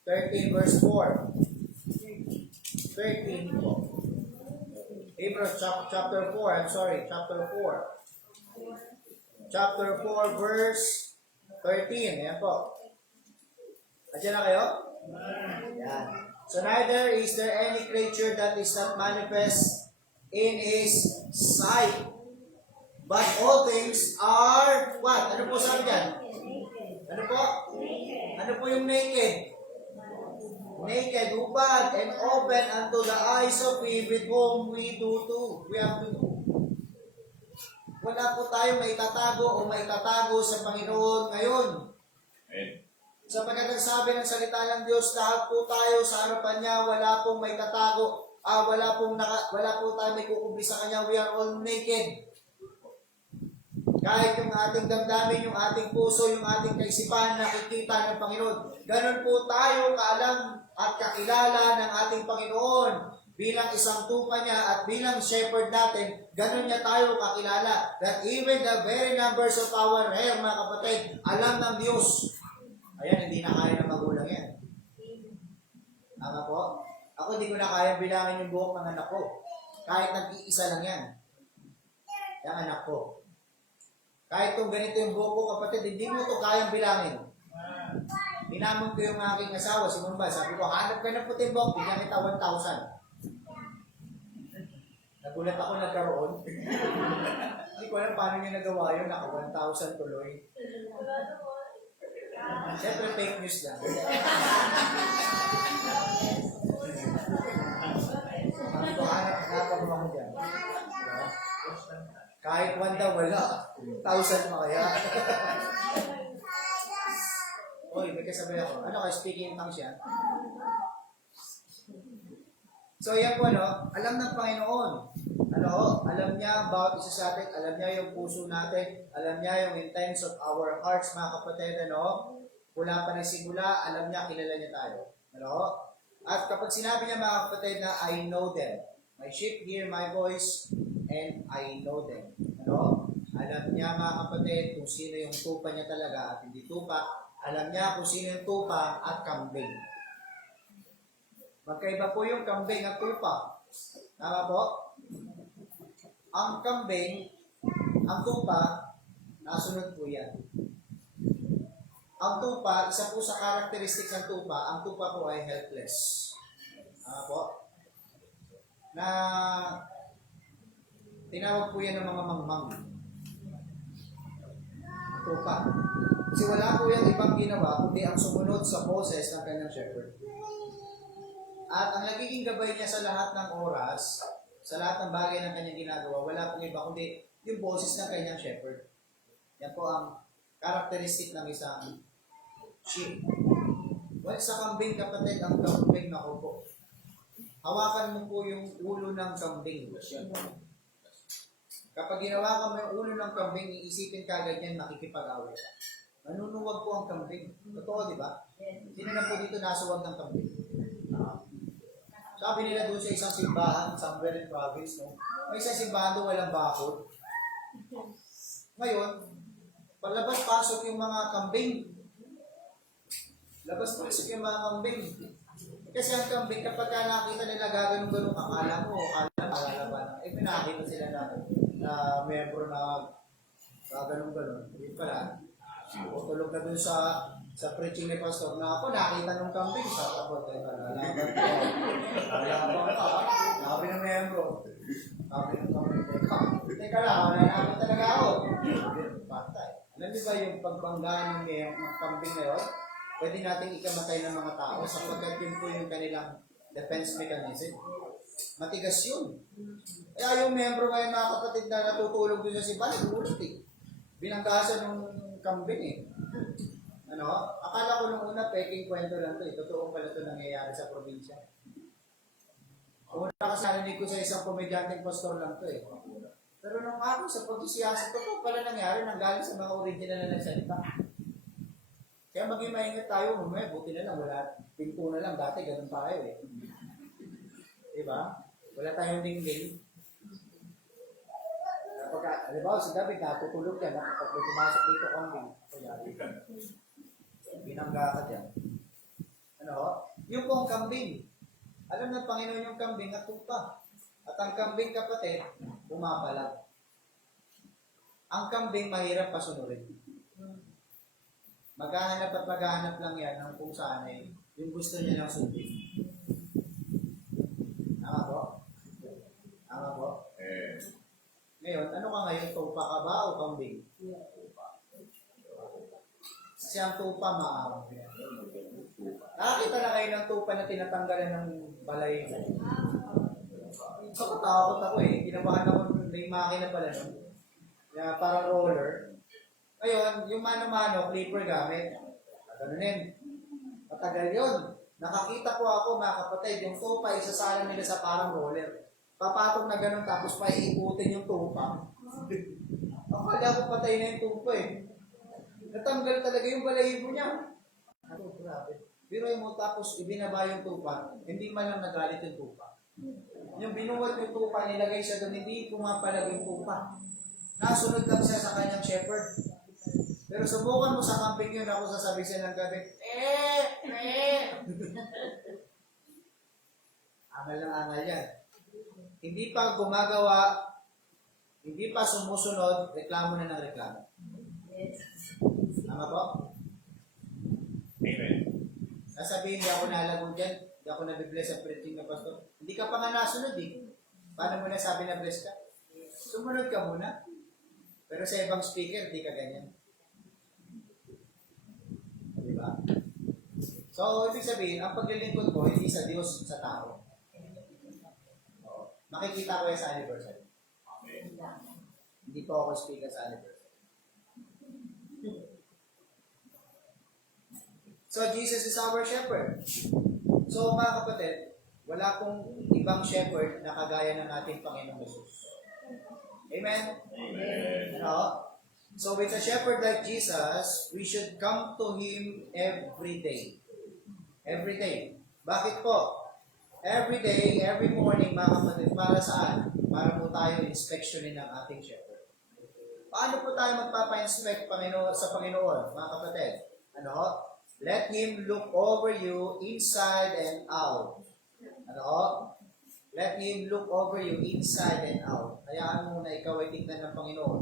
13 verse 4. 13 po. Hebrews chapter 4, chapter 4. Chapter 4 verse 13. Ayan po. Andiyan na kayo? Ayan. So neither is there any creature that is not manifest in His sight. But all things are what? Ano po sabi dyan? Ano po? Ano po yung naked? Naked, hubad, and open unto the eyes of we with whom we have to do. Wala po tayong maitatago o maitatago sa Panginoon ngayon. Sapagkat ang sabi ng salita ng Diyos, lahat po tayo sa harapan niya, wala pong maitatago, wala po tayo may kukubli sa Kanya, we are all naked. Kahit yung ating damdamin, yung ating puso, yung ating kaisipan, nakikita ng Panginoon. Ganon po tayo kaalam at kakilala ng ating Panginoon. Bilang isang tupa niya at bilang shepherd natin, ganon niya tayo kakilala. That even the very numbers of our hair, mga kapatid, alam ng Diyos. Ayan, hindi na kaya ng magulang yan. Tama po? Ako hindi ko na kaya bilangin yung buhok ng anak ko. Kahit nag-iisa lang yan. Yung anak ko. Kahit kung ganito yung buhok ko, kapatid, hindi mo ito kayang bilangin. Hinamon ko yung aking asawa, si Mumba. Sabi ko, hanap ka ng puting buhok, bigyan kita 1,000. Nagulat ako nagkaroon. Hindi ko alam paano niya nagawa yun. Naka 1,000 tuloy. Siyempre fake news lang. Sabi ko, hanap mo ako dyan. Kahit 1 daw, wala. 1,000 mo kaya. Uy, may kasabay ako. Ano kayo, speaking in tongues yan? So yan po, alam ng Panginoon. Alam niya bawat isa sa atin, alam niya yung puso natin, alam niya yung intents of our hearts, mga kapatid, Mula pa nagsimula, alam niya, kilala niya tayo. At kapag sinabi niya, mga kapatid, na I know them, my sheep hear my voice, and I know them. Alam niya, mga kapatid, kung sino yung tupa niya talaga at hindi tupa. Alam niya kung sino yung tupa at kambing. Magkaiba po yung kambing at tupa. Tama po? Ang kambing, ang tupa, nasunod po yan. Ang tupa, isa po sa karakteristik ng tupa, ang tupa po ay helpless. Tama po? Na tinawag po yan ng mga mangmang. Tupa. Kasi wala po yan ibang ginawa, kundi ang sumunod sa boses ng kanyang shepherd. At ang nagiging gabay niya sa lahat ng oras, sa lahat ng bagay ng kanyang ginagawa, wala pong iba kundi yung boses ng kanyang shepherd. Yan po ang characteristic ng isang sheep. Well, sa kambing, kapatid, ang kambing na upo. Hawakan mo po yung ulo ng kambing. Kapag ginawakan mo yung ulo ng kambing, iisipin kagad yan, makikipag-away ka. Nanunuwag po ang kambing. Totoo, di ba? Sino na po dito nasuwag ng kambing? Sabi nila doon sa isang simbahan, somewhere in province, no? May isang simbahan doon walang bakod. Ngayon, palabas-pasok yung mga kambing. Labas-pasok yung mga kambing. Kasi ang kambing, kapag nakita nila gaganon-ganon, akala mo malalaban. Pinakita sila na membro na gaganon-ganon. Hindi pala. Tulog na dun sa preaching ni Pastor na ako, nakita ng kambing sa tapos. Lalaban ka. Sabi ng membro. Sabi ng kambing. Teka lang, nalaman talaga ako. Patay. Alam niyo ba yung pagbanggaan ng kambing na yun? Pwede natin ikamatay ng mga tao sapagkat yun po yung kanilang defense mechanism. Matigas yun. Kaya yung membro ngayon mga kapatid na natutulog doon sa simbahan, nagulot eh. Binanggasan ng kambing eh. Akala ko nung una, peking kwento lang to eh. Totoo pala ito nangyayari sa probinsya. Una kasi narinig ko sa isang komedyanteng pastor lang to eh. Pero nung ako sa pagsisiyasat, totoo pala nangyari, nanggaling sa mga original na nagsalita. Kaya maging maingat tayo, buti na lang, wala, pinto na lang, dati ganun tayo eh. Diba? Wala tayong dingding. Kapag, alam ba, si David, natutulog yan, kapag pumasok dito kambing, binangga ka dyan. Yung pong kambing, alam ng Panginoon yung kambing at tupa. At ang kambing, kapatid, pumapalag. Ang kambing, mahirap pasunurin. Maghahanap at maghahanap lang yan ng kung saan ay yung gusto niya lang sundin. Tama po? Tama po? Ngayon, ano ka ngayon? Tupa ka ba o kambing? Tupa. Kasi ang tupa maawag. Nakakita na kayo ng tupa na tinatanggalan ng balay. So, katakot ako eh. Kinabahan ako may makina pala nun. Parang roller. Ngayon, yung mano-mano, clipper gamit. Ganunin. Matagal yun. Nakakita ko ako, mga kapatid, yung tupa, isasalan nila sa parang roller. Papatong na ganun, tapos paiikutin yung tupa. Akala ko patay na yung tupa eh. Natanggal talaga yung balahibo niya. Grabe. Pero mo tapos ibinaba yung tupa, hindi man lang nagalit yung tupa. Yung binuwat yung tupa, nilagay siya doon, hindi pumapalag yung tupa. Nasunod lang siya sa kanyang shepherd. Pero subukan mo sa kambing yun, ako sasabi siya ng gabi, angal ng angal yan. Hindi pa gumagawa, hindi pa sumusunod, reklamo na ng reklamo. Tama po? Amen. Sasabihin, hindi ako nalagon dyan, hindi ako nabibless sa preaching ng pastor. Hindi ka pa nga nasunod eh. Paano mo nasabi na bless ka? Sumunod ka muna. Pero sa ibang speaker, hindi ka ganyan. Diba? So, ibig sabihin, ang paglilingkod ko, hindi sa Diyos, sa tao. Makikita ko yan sa anniversary. Hindi po ako speaker sa anniversary. So, Jesus is our shepherd. So, mga kapatid, wala pong ibang shepherd na kagaya ng ating Panginoong Jesus. Amen? Amen. So, with a shepherd like Jesus, we should come to Him every day. Every day. Bakit po? Every day, every morning, mga kapatid, para saan? Para po tayo inspectionin ng ating shepherd. Paano po tayo magpapa-inspect sa Panginoon, mga kapatid? Let Him look over you inside and out. Let Him look over you inside and out. Hayaan mo na ikaw ay tignan ng Panginoon.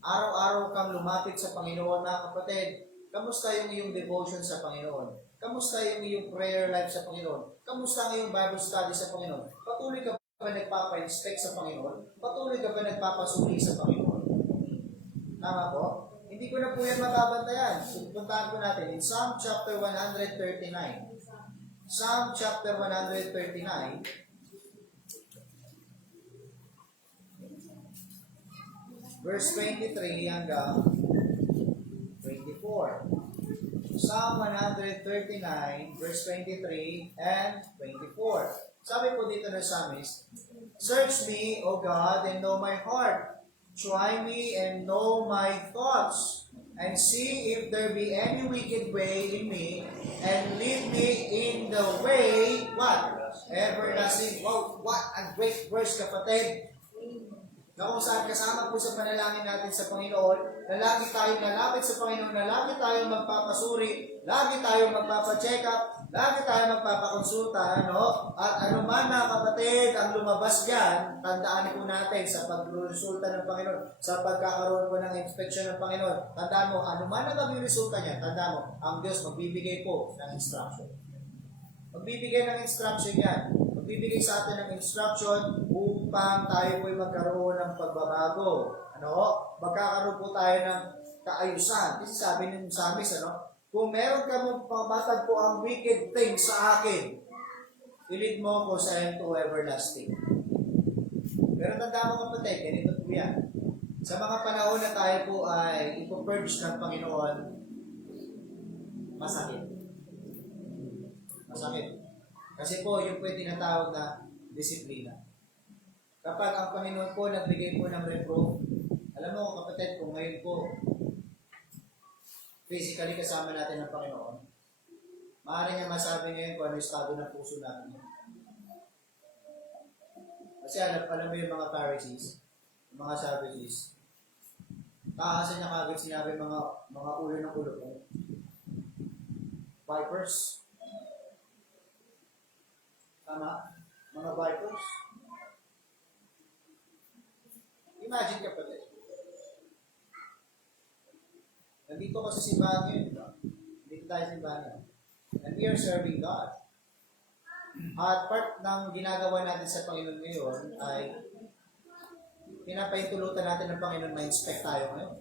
Araw-araw kang lumapit sa Panginoon, mga kapatid. Kamusta yung iyong devotion sa Panginoon? Kamusta yung iyong prayer life sa Panginoon? Kamusta ang iyong Bible study sa Panginoon? Patuloy ka ba nagpapa-inspect sa Panginoon? Patuloy ka ba nagpapasuri sa Panginoon? Tama po? Hindi ko na po yan matabantayan. Puntahan po natin in Psalm chapter 139. Psalm chapter 139. verse 23 hanggang 24. Psalm 139, verse 23 and 24. Sabi po dito ng psalmist, search me, O God, and know my heart. Try me and know my thoughts. And see if there be any wicked way in me, and lead me in the way, what? Everlasting. Wow, what a great verse, kapatid. Na kung saan kasama po sa panalangin natin sa Panginoon, na lagi tayong nalapit sa Panginoon, na lagi tayong magpapasuri, lagi tayong magpapacheck up, lagi tayong magpapakonsulta, ano? At ano man na kapatid ang lumabas dyan, tandaan po natin sa pagresulta ng Panginoon, sa pagkakaroon po ng inspeksyon ng Panginoon, tandaan mo, ano man ang maging resulta niya, tandaan mo, ang Diyos magbibigay po ng instruction. Magbibigay ng instruction yan. Magbibigay sa atin ng instruction upang tayo po'y magkaroon ng pagbabago. Ano? Magkakaroon po tayo ng kaayusan. Kasi sabi ng psalmist, ano? Kung meron ka mong pamatag po ang wicked things sa akin, ilid mo ko sa to everlasting. Pero tanda mo kapatid, ganito po yan. Sa mga panahon na tayo po ay ipopurge ng Panginoon, masakit. Masakit. Kasi po, yung po yung tinatawag na disiplina. Kapag ang Panginoon po nagbigay po ng reproof, alam mo kapatid, kung ngayon po, physically kasama natin ng Panginoon, maaari niya masabi ngayon kung ano yung estado ng puso natin. Kasi alam mo yung mga Pharisees, yung mga Sadducees, taasan niya kagad sinabi mga ulo ng ulo ko. Vipers. Tama? Mga vipers. Imagine kapatid. Nandito ka sa simbahan ngayon, di ba? Dito tayo sa simbahan ngayon. And we are serving God. At part ng ginagawa natin sa Panginoon ngayon ay pinapaintulutan natin ng Panginoon ma-inspect tayo ngayon.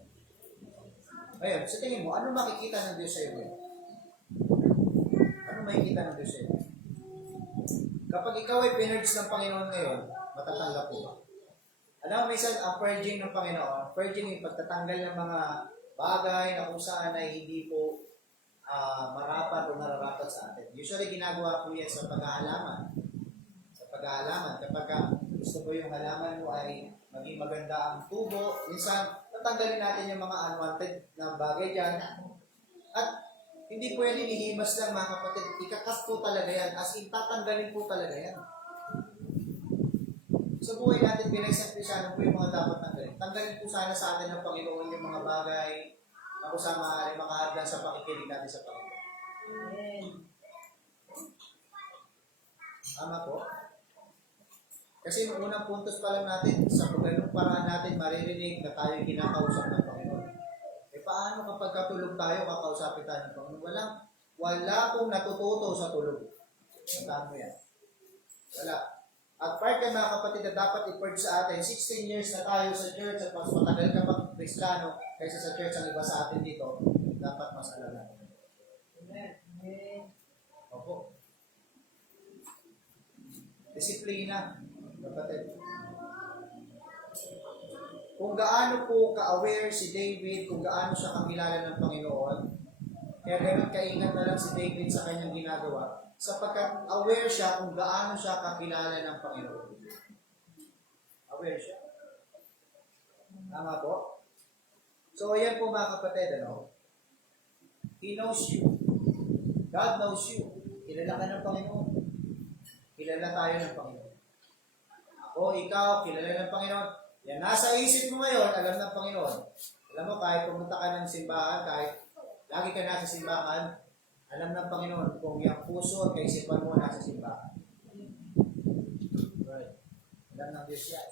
Ngayon, sa tingin mo, ano makikita ng Diyos sa iyo ngayon? Ano makikita ng Diyos sa iyo? Kapag ikaw ay pinurge ng Panginoon ngayon, matatanggap po ba? Alam mo, minsan, ang purging ng Panginoon, purging yung pagtatanggal ng mga bagay na kung saan ay hindi po marapat o nararapat sa atin. Usually, ginagawa po yan sa pag-aalaman. Sa pag-aalaman. Kapag gusto po yung halaman mo ay maging maganda ang tubo, minsan, tatanggalin natin yung mga unwanted na bagay dyan. At hindi po yan inihimas lang mga kapatid. Ikakat po talaga yan. As in, tatanggalin po talaga yan. Sa buhay natin, pinagsamprisyanan po yung mga dapat tanggalin. Tanggalin po sana sa atin ng Panginoon yung mga bagay na kung saan maaari makahadlan sa pakikinig natin sa Panginoon. Tama po? Kasi noong unang puntos pa lang natin, sa ganung paraan natin maririnig na tayo kinakausap ng Panginoon. Paano kapag katulog tayo, kakausapin tayo ng Panginoon? Wala pong natututo sa tulog. Tandaan mo yan. Wala. At part ka mga kapatid na dapat i-purge sa atin, 16 years na tayo sa church at mas matagal ka pang Kristiyano kaysa sa church ang iba sa atin dito, dapat mas alala. Opo. Disiplina, kapatid. Kung gaano po ka-aware si David, kung gaano siya kakilala ng Panginoon, kaya ganun kaingat na lang si David sa kanyang ginagawa, sapagkat aware siya kung gaano siya kakilala ng Panginoon. Aware siya. Tama po? So, ayan po mga kapatid, ano? He knows you. God knows you. Kilala ka ng Panginoon. Kilala tayo ng Panginoon. Ako, ikaw, kilala ng Panginoon. Yan, nasa isip mo ngayon, alam ng Panginoon. Alam mo, kahit pumunta ka ng simbahan, kahit lagi ka nasa simbahan, alam ng Panginoon kung yung puso at kaisipan mo nasa simbahan. Right. Alam ng Diyos yan.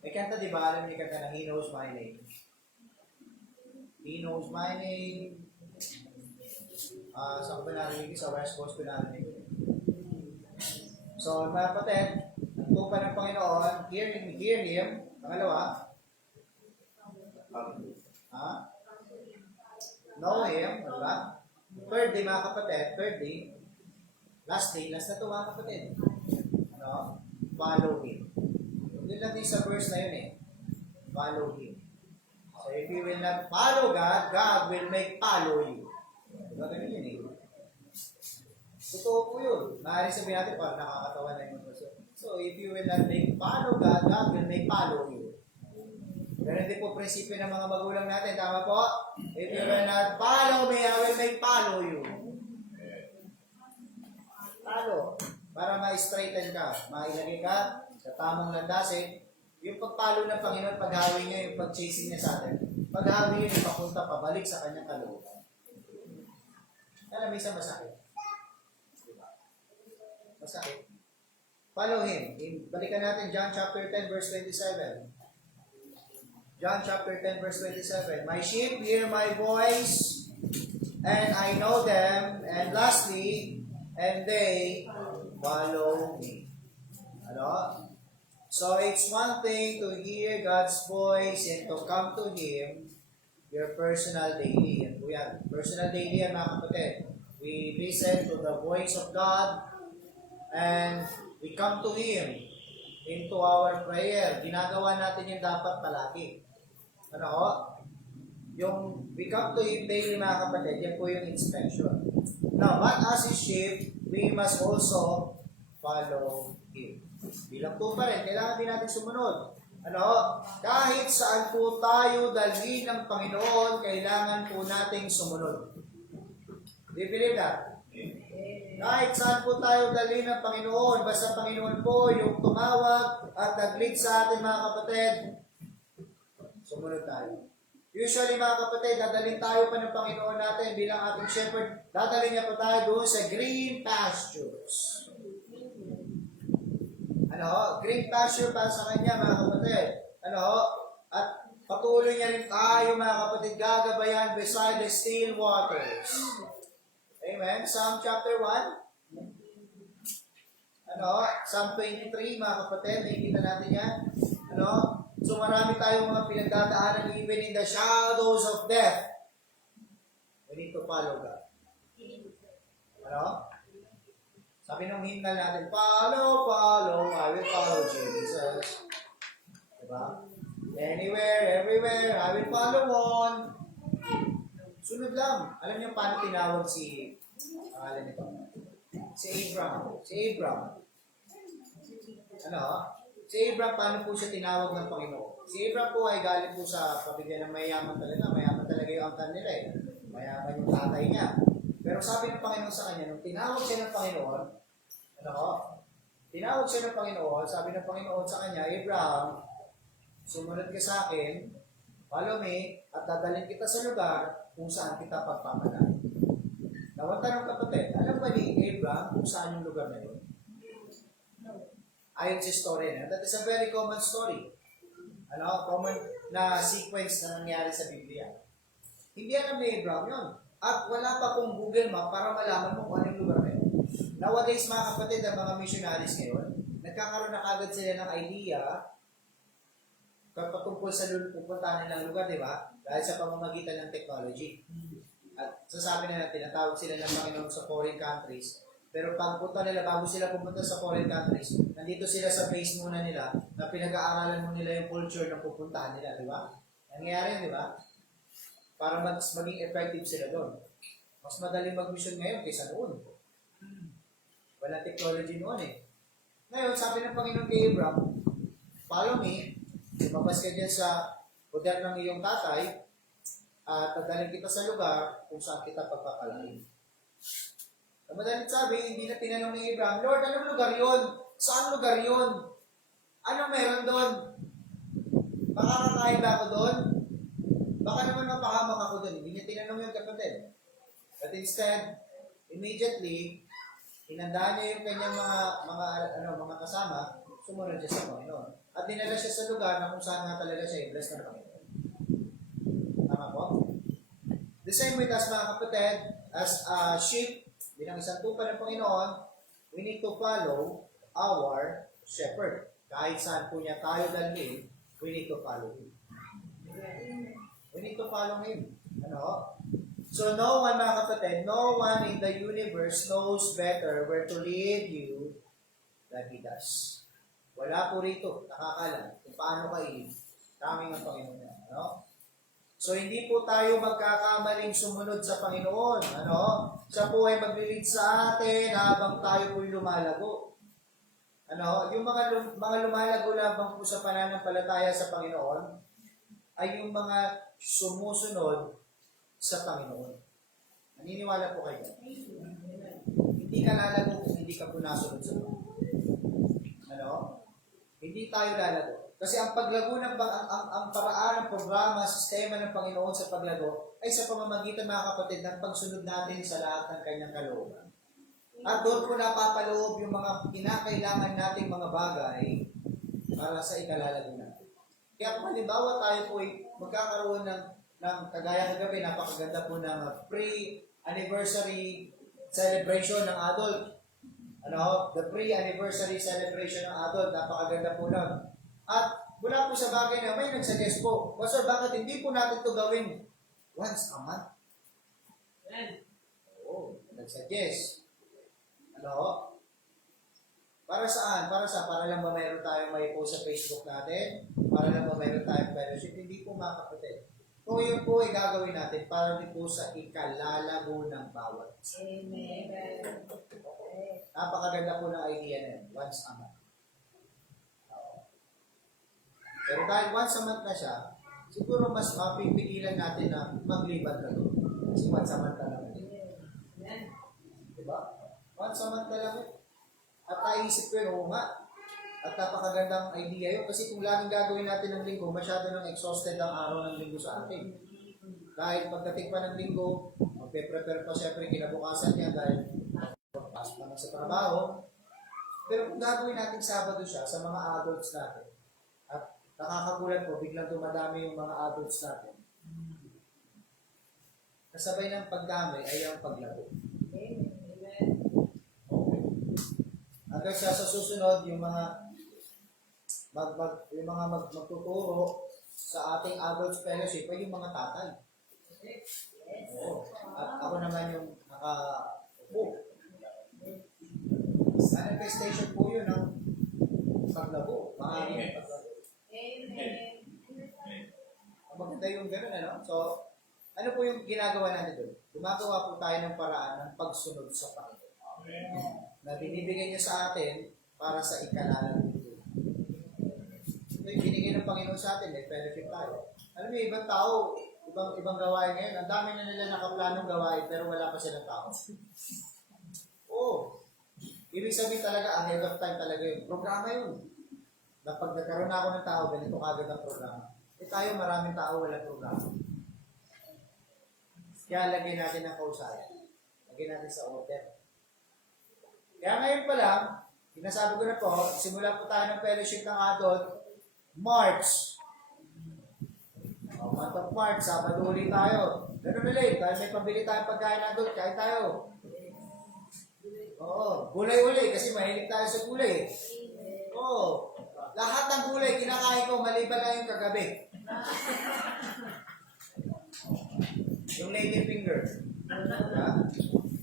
May kanta, di ba? Alam niyo kanta na He Knows My Name. He Knows My Name. Saan ko ba narinig? Sa West Coast ko narinig. So, mga kapatid, nagpo pa ng Panginoon, hear Him. Pangalawa, know Him. Diba? Thirdly, mga kapatid, last na ito mga kapatid. Follow Him. Doon lang din sa verse na yun eh. Follow Him. So if you will not follow God, God will make follow you. Diba ganun yun eh? Totoo po yun. Maaaring sabihin natin, parang nakakatawa na yung verse. So if you will not make follow God, God will make follow you. Ganun din po prinsipyo ng mga magulang natin. Tama po? If you will not follow me, I will make follow you. Follow. Para ma-straighten ka, mailagay ka sa tamang landasin. Yung pagpalo ng Panginoon, paghawi niya, yung pag-chasing niya sa atin, paghawi niya, papunta pabalik sa kanyang kalooban. Alam, minsan masakit. Diba? Masakit. Follow Him. Balikan natin John chapter 10 verse 27. John chapter 10 verse 27. My sheep hear my voice, and I know them, and lastly, and they follow me. Ano? So it's one thing to hear God's voice and to come to Him, your personal daily. Yan po yan. Personal daily yan mga kapatid. We listen to the voice of God and we come to Him into our prayer. Ginagawa natin yung dapat palagi. Ano? Yung we come to Him daily mga kapatid, yan po yung inspection. Now, but as His sheep, we must also follow Him. Bilang po pa rin, kailangan din natin sumunod. Ano? Kahit saan po tayo dalhin ng Panginoon, kailangan po nating sumunod. Do you believe that? Kahit saan po tayo dalhin ng Panginoon, basta Panginoon po yung tumawag at nag-lead sa atin mga kapatid, sumunod tayo. Usually mga kapatid, dadalhin tayo pa ng Panginoon natin bilang ating shepherd, dadalhin niya po tayo doon sa green pastures. Ano? Green pasture para sa Kanya mga kapatid. Ano? At patuloy niya rin tayo mga kapatid gagabayan beside the still waters. Amen? Psalm chapter 1. Ano? Psalm 23 mga kapatid, nakikita natin yan. Ano? So marami tayong mga pinagdadaanan even in the shadows of death. We need to follow God. Ano? Sabi ng hymnal natin, follow, follow, I will follow Jesus. Diba? Anywhere, everywhere, I will follow on. Sunod lang. Alam niyo paano tinawag si, alam nito, si Abraham. Si Abraham. Ano? Si Abraham, paano po siya tinawag ng Panginoon? Si Abraham po ay galing po sa pamilya ng mayaman talaga. Mayaman talaga yung angkan nila eh. Mayaman yung tatay niya. Pero sabi ng Panginoon sa kanya, nung tinawag siya ng Panginoon, tinawag siya ng Panginoon, sabi ng Panginoon sa kanya, Abraham, sumunod ka sa akin, follow me, at dadalhin kita sa lugar kung saan kita pagpapalain. Now, ang tanong kapatid, alam ba ni Abraham kung saan yung lugar na yun? Ayon sa story na, that is a very common story. Ano, common na sequence na nangyari sa Biblia. Hindi alam ni Abraham yun. At wala pa pong Google Map para malaman mo kung anong lugar na yun. Nowadays, mga kapatid, ang mga missionaries ngayon, nagkakaroon na kagad sila ng idea patungkol sa pupuntahan nilang lugar, di ba? Dahil sa pamamagitan ng technology. At sasabi na natin, tinatawag sila ng Panginoon sa foreign countries. Pero pagpunta nila, bago sila pumunta sa foreign countries, nandito sila sa base muna nila na pinag-aaralan mo nila yung culture na pupuntahan nila, di ba? Nangyayari yun, di ba? Para maging effective sila doon. Mas madaling mag-mission ngayon kaysa noon. Walang technology noon eh. Ngayon, sabi ng Panginoon kay Abraham, follow me, lumabas ka dyan sa poder ng iyong tatay, at dadalhin kita sa lugar kung saan kita pagpapalain. Ang madalit sabi, hindi na tinanong ni Abraham, Lord, anong lugar yun? Saan lugar yun? Anong meron doon? Baka kakain ba ako doon? Baka naman mapahamak ako doon. Hindi niya tinanong yung kapatid. But instead, immediately, hinandaan niya yung kanyang mga kasama, sumunod siya sa Panginoon. At dinala siya sa lugar na kung saan nga talaga siya i-bless ng Panginoon. Tama po? The same with us mga kapatid, as a sheep, bilang isang tupa ng Panginoon, we need to follow our shepherd. Kahit saan po niya tayo dalhin, we need to follow him. We need to follow him. Ano? So no one, mga kapatid, no one in the universe knows better where to lead you than he does. Wala po rito, nakakalam kung paano kainin. Kaming ang Panginoon yan. Ano? So, hindi po tayo magkakamaling sumunod sa Panginoon. Ano? Siya po ay maglilid sa atin habang tayo po'y lumalago. Ano? Yung mga lumalago lamang po sa pananampalataya sa Panginoon ay yung mga sumusunod sa Panginoon. Naniniwala po kayo? Hindi ka lalago kung hindi ka po nasunod sa Panginoon. Ano? Hindi tayo lalago. Kasi ang paglago ng ang paraan, ng programa, sistema ng Panginoon sa paglago ay sa pamamagitan, mga kapatid, ng pagsunod natin sa lahat ng kanyang kalooban. At doon po napapaloob yung mga kinakailangan nating mga bagay para sa ikalalago natin. Kaya kung halimbawa tayo po ay magkakaroon ng kagaya kagabi, napakaganda po ng pre-anniversary celebration ng adult. Ano? The pre-anniversary celebration ng adult, napakaganda po nun. At mula po sa bagay na may nagsuggest po, Pastor, bakit hindi po natin ito gawin once a month? Oo, nagsuggest. Ano? Para saan? Para lang ba mayroon tayong may post sa Facebook natin? Para lang ba mayroon tayong fellowship? Hindi po, mga kapatid. Kung yun po ay gagawin natin para din po sa ikalalago ng bawat isa. Amen. Napakaganda po ng idea na yun, once a month. Pero dahil once a month na siya, siguro mas mapipigilan natin na maglibat na doon. Kasi once a month na lang. Diba? Once a month na lang. At naisip ko yun, oo nga. At napakagandang idea yun. Kasi kung laging gagawin natin ng linggo, masyado nang exhausted ang araw ng linggo sa atin. Dahil pagdating pa ng linggo, magpe-prepare pa siyempre kinabukasan niya dahil pasok naman sa trabaho. Pero kung gagawin natin Sabado siya sa mga adults natin, at nakakagulat po, biglang dumadami yung mga adults natin. Kasabay ng pagdami ay ang paglago. Hanggang sa susunod, yung mga magtuturo sa ating adults fellowship ay yung mga tatay. Oo. At ako naman yung nakaupo. Manifestation po yun ng paglabo. Maaaring paglabo. Maganda yung gano'n, ano? So, ano po yung ginagawa natin doon? Gumagawa po tayo ng paraan ng pagsunod sa Panginoon. Na binibigay niya sa atin para sa ikalalang ito. Ito yung binigay ng Panginoon sa atin, may benefit tayo. Alam niyo, ibang tao, ibang gawain ngayon, ang dami na nila nakaplanong gawain pero wala pa silang tao. Oo. Ibig sabihin talaga, ahead of time talaga yun. Programa yun. Na pag nagkaroon na ako ng tao, ganito kagad ang programa. Eh tayo, maraming tao, walang programa. Kaya lagay natin ang kausayan. Lagay natin sa order. Kaya ngayon pa lang, sinasabi ko na po, simula po tayo ng fellowship ng adult, March. Month of March, Sabado ulit tayo. Ganun ulit, dahil may pambili tayong pagkain ng adult, kain tayo. Oo, gulay uli, kasi mahilig tayo sa gulay. Oo, lahat ng gulay, kinakain ko, maliban na yung kagabi. Yung lady finger.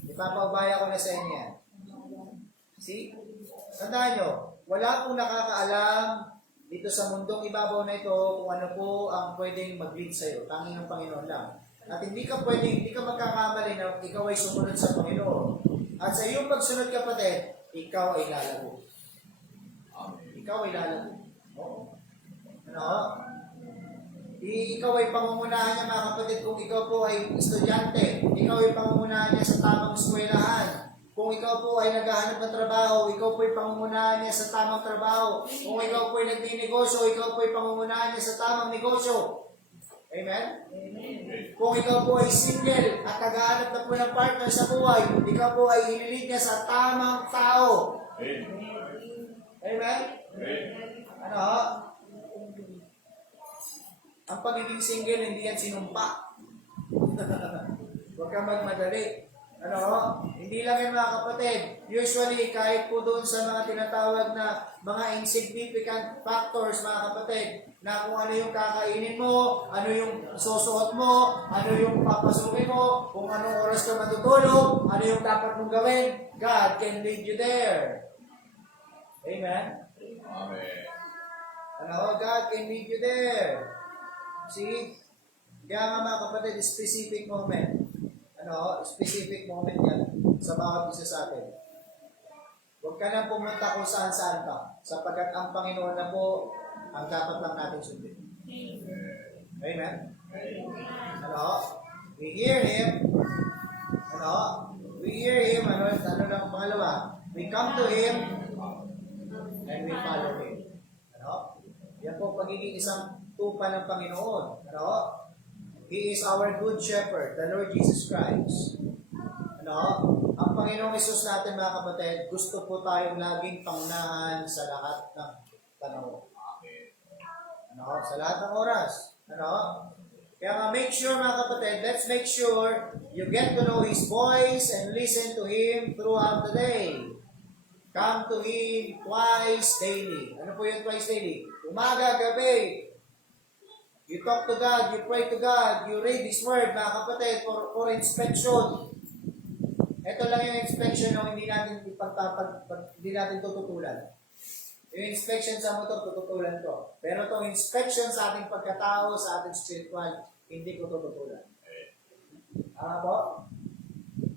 Ipapaubaya ko na sa inyo yan. See? Tandaan nyo, wala pong nakakaalam dito sa mundong ibabaw na ito kung ano po ang pwedeng mag-lead sa'yo. Tanging ng Panginoon lang. At hindi ka magkakamali na ikaw ay sumunod sa Panginoon. At sa iyong pagsunod, kapatid, ikaw ay lalago. Ikaw ay lalago. Oo. Ano? Ikaw ay pangungunahan niya, mga kapatid, kung ikaw po ay estudyante. Ikaw ay pangungunahan niya sa tamang eskwelahan. Kung ikaw po ay naghahanap ng trabaho, ikaw po ay pangungunahan niya sa tamang trabaho. Kung ikaw po ay nagninegosyo, ikaw po ay pangungunahan niya sa tamang negosyo. Amen? Amen. Kung ikaw po ay single at naghahanap na po ng partner sa buhay, ikaw po ay ililid niya sa tamang tao. Amen? Amen? Ano? Ang pagiging single, hindi yan sinumpa. Huwag ka magmadali. Ano? Hindi lang yan, mga kapatid. Usually, kahit po doon sa mga tinatawag na mga insignificant factors, mga kapatid, na kung ano yung kakainin mo, ano yung susuot mo, ano yung papasukin mo, kung anong oras ka matutulog, ano yung dapat mong gawin, God can lead you there. Amen? Amen. Ano, God can meet you there. See? Kaya nga mga kapatid, specific moment. Ano, specific moment yan sa bawat isa sa atin. Huwag ka nang pumunta kung saan-saan ka, sapagkat ang Panginoon na po ang dapat lang natin sundin. Amen? Ano? We hear Him. Ano? We hear Him. Ano lang pangalawa? We come to Him and we follow Him. Ano? Yan po pagiging isang tupa ng Panginoon. Ano? He is our good shepherd, the Lord Jesus Christ. Ano? Ang Panginoong Hesus natin mga kapatid, gusto po tayong laging pangnahan sa lahat ng panahon. Ano? Sa lahat ng oras. Ano? Kaya nga make sure mga kapatid, let's make sure you get to know His voice and listen to Him throughout the day. Come to Him twice daily. Ano po yung twice daily? Umaga, gabi. You talk to God, you pray to God, you read His Word, mga kapatid, for inspection. Ito lang yung inspection na hindi natin hindi natin tututulan. Yung inspection sa motor, tututulan ko. Pero itong inspection sa ating pagkatao, sa ating spiritual, hindi ko tututulan. Tama po?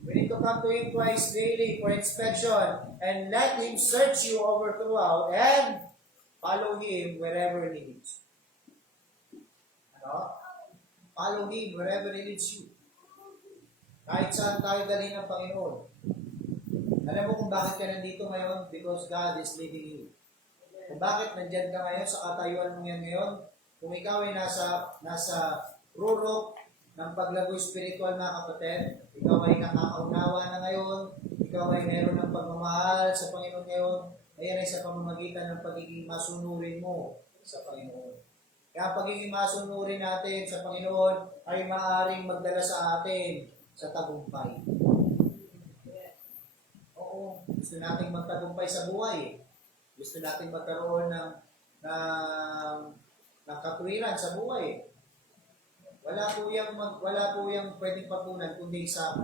We need to come to Him twice daily for inspection and let Him search you over throughout and follow Him wherever He leads. Ano? Follow Him wherever He leads you. Kahit saan tayo dalhin ng Panginoon. Alam mo kung bakit ka nandito ngayon? Because God is leading you. Kung bakit nandyan ka ngayon sa katayuan mo yan ngayon, kung ikaw ay nasa rurok ng paglago spiritual mga kapatid, ikaw ay nakakaunawa na ngayon, ikaw ay meron ng pagmamahal sa Panginoon ngayon, ayan ay sa pamamagitan ng pagiging masunurin mo sa Panginoon. Kaya ang pagiging masunurin natin sa Panginoon ay maaaring magdala sa atin sa tagumpay. Oo, gusto nating magtagumpay sa buhay. Gusto nating magkaroon ng katwiran sa buhay. Wala po yung pwedeng pagkunan kundi sa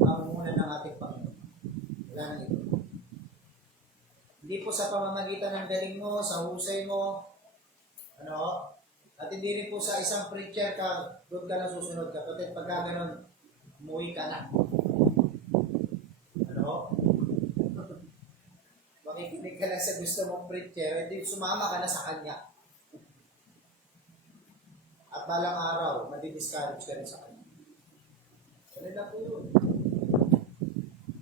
pamumunan ng ating Panginoon. Wala nang ito. Hindi po sa pamamagitan ng galing mo, sa husay mo, ano, at hindi rin po sa isang preacher ka, doon ka lang susunod. Kapatid, pagka ganun, umuwi ka na. Ano? Makikinig ka lang sa gusto mong preacher, hindi sumama ka na sa kanya. At balang araw, madi-discourage ka rin sa kanya. Ganun lang po yun.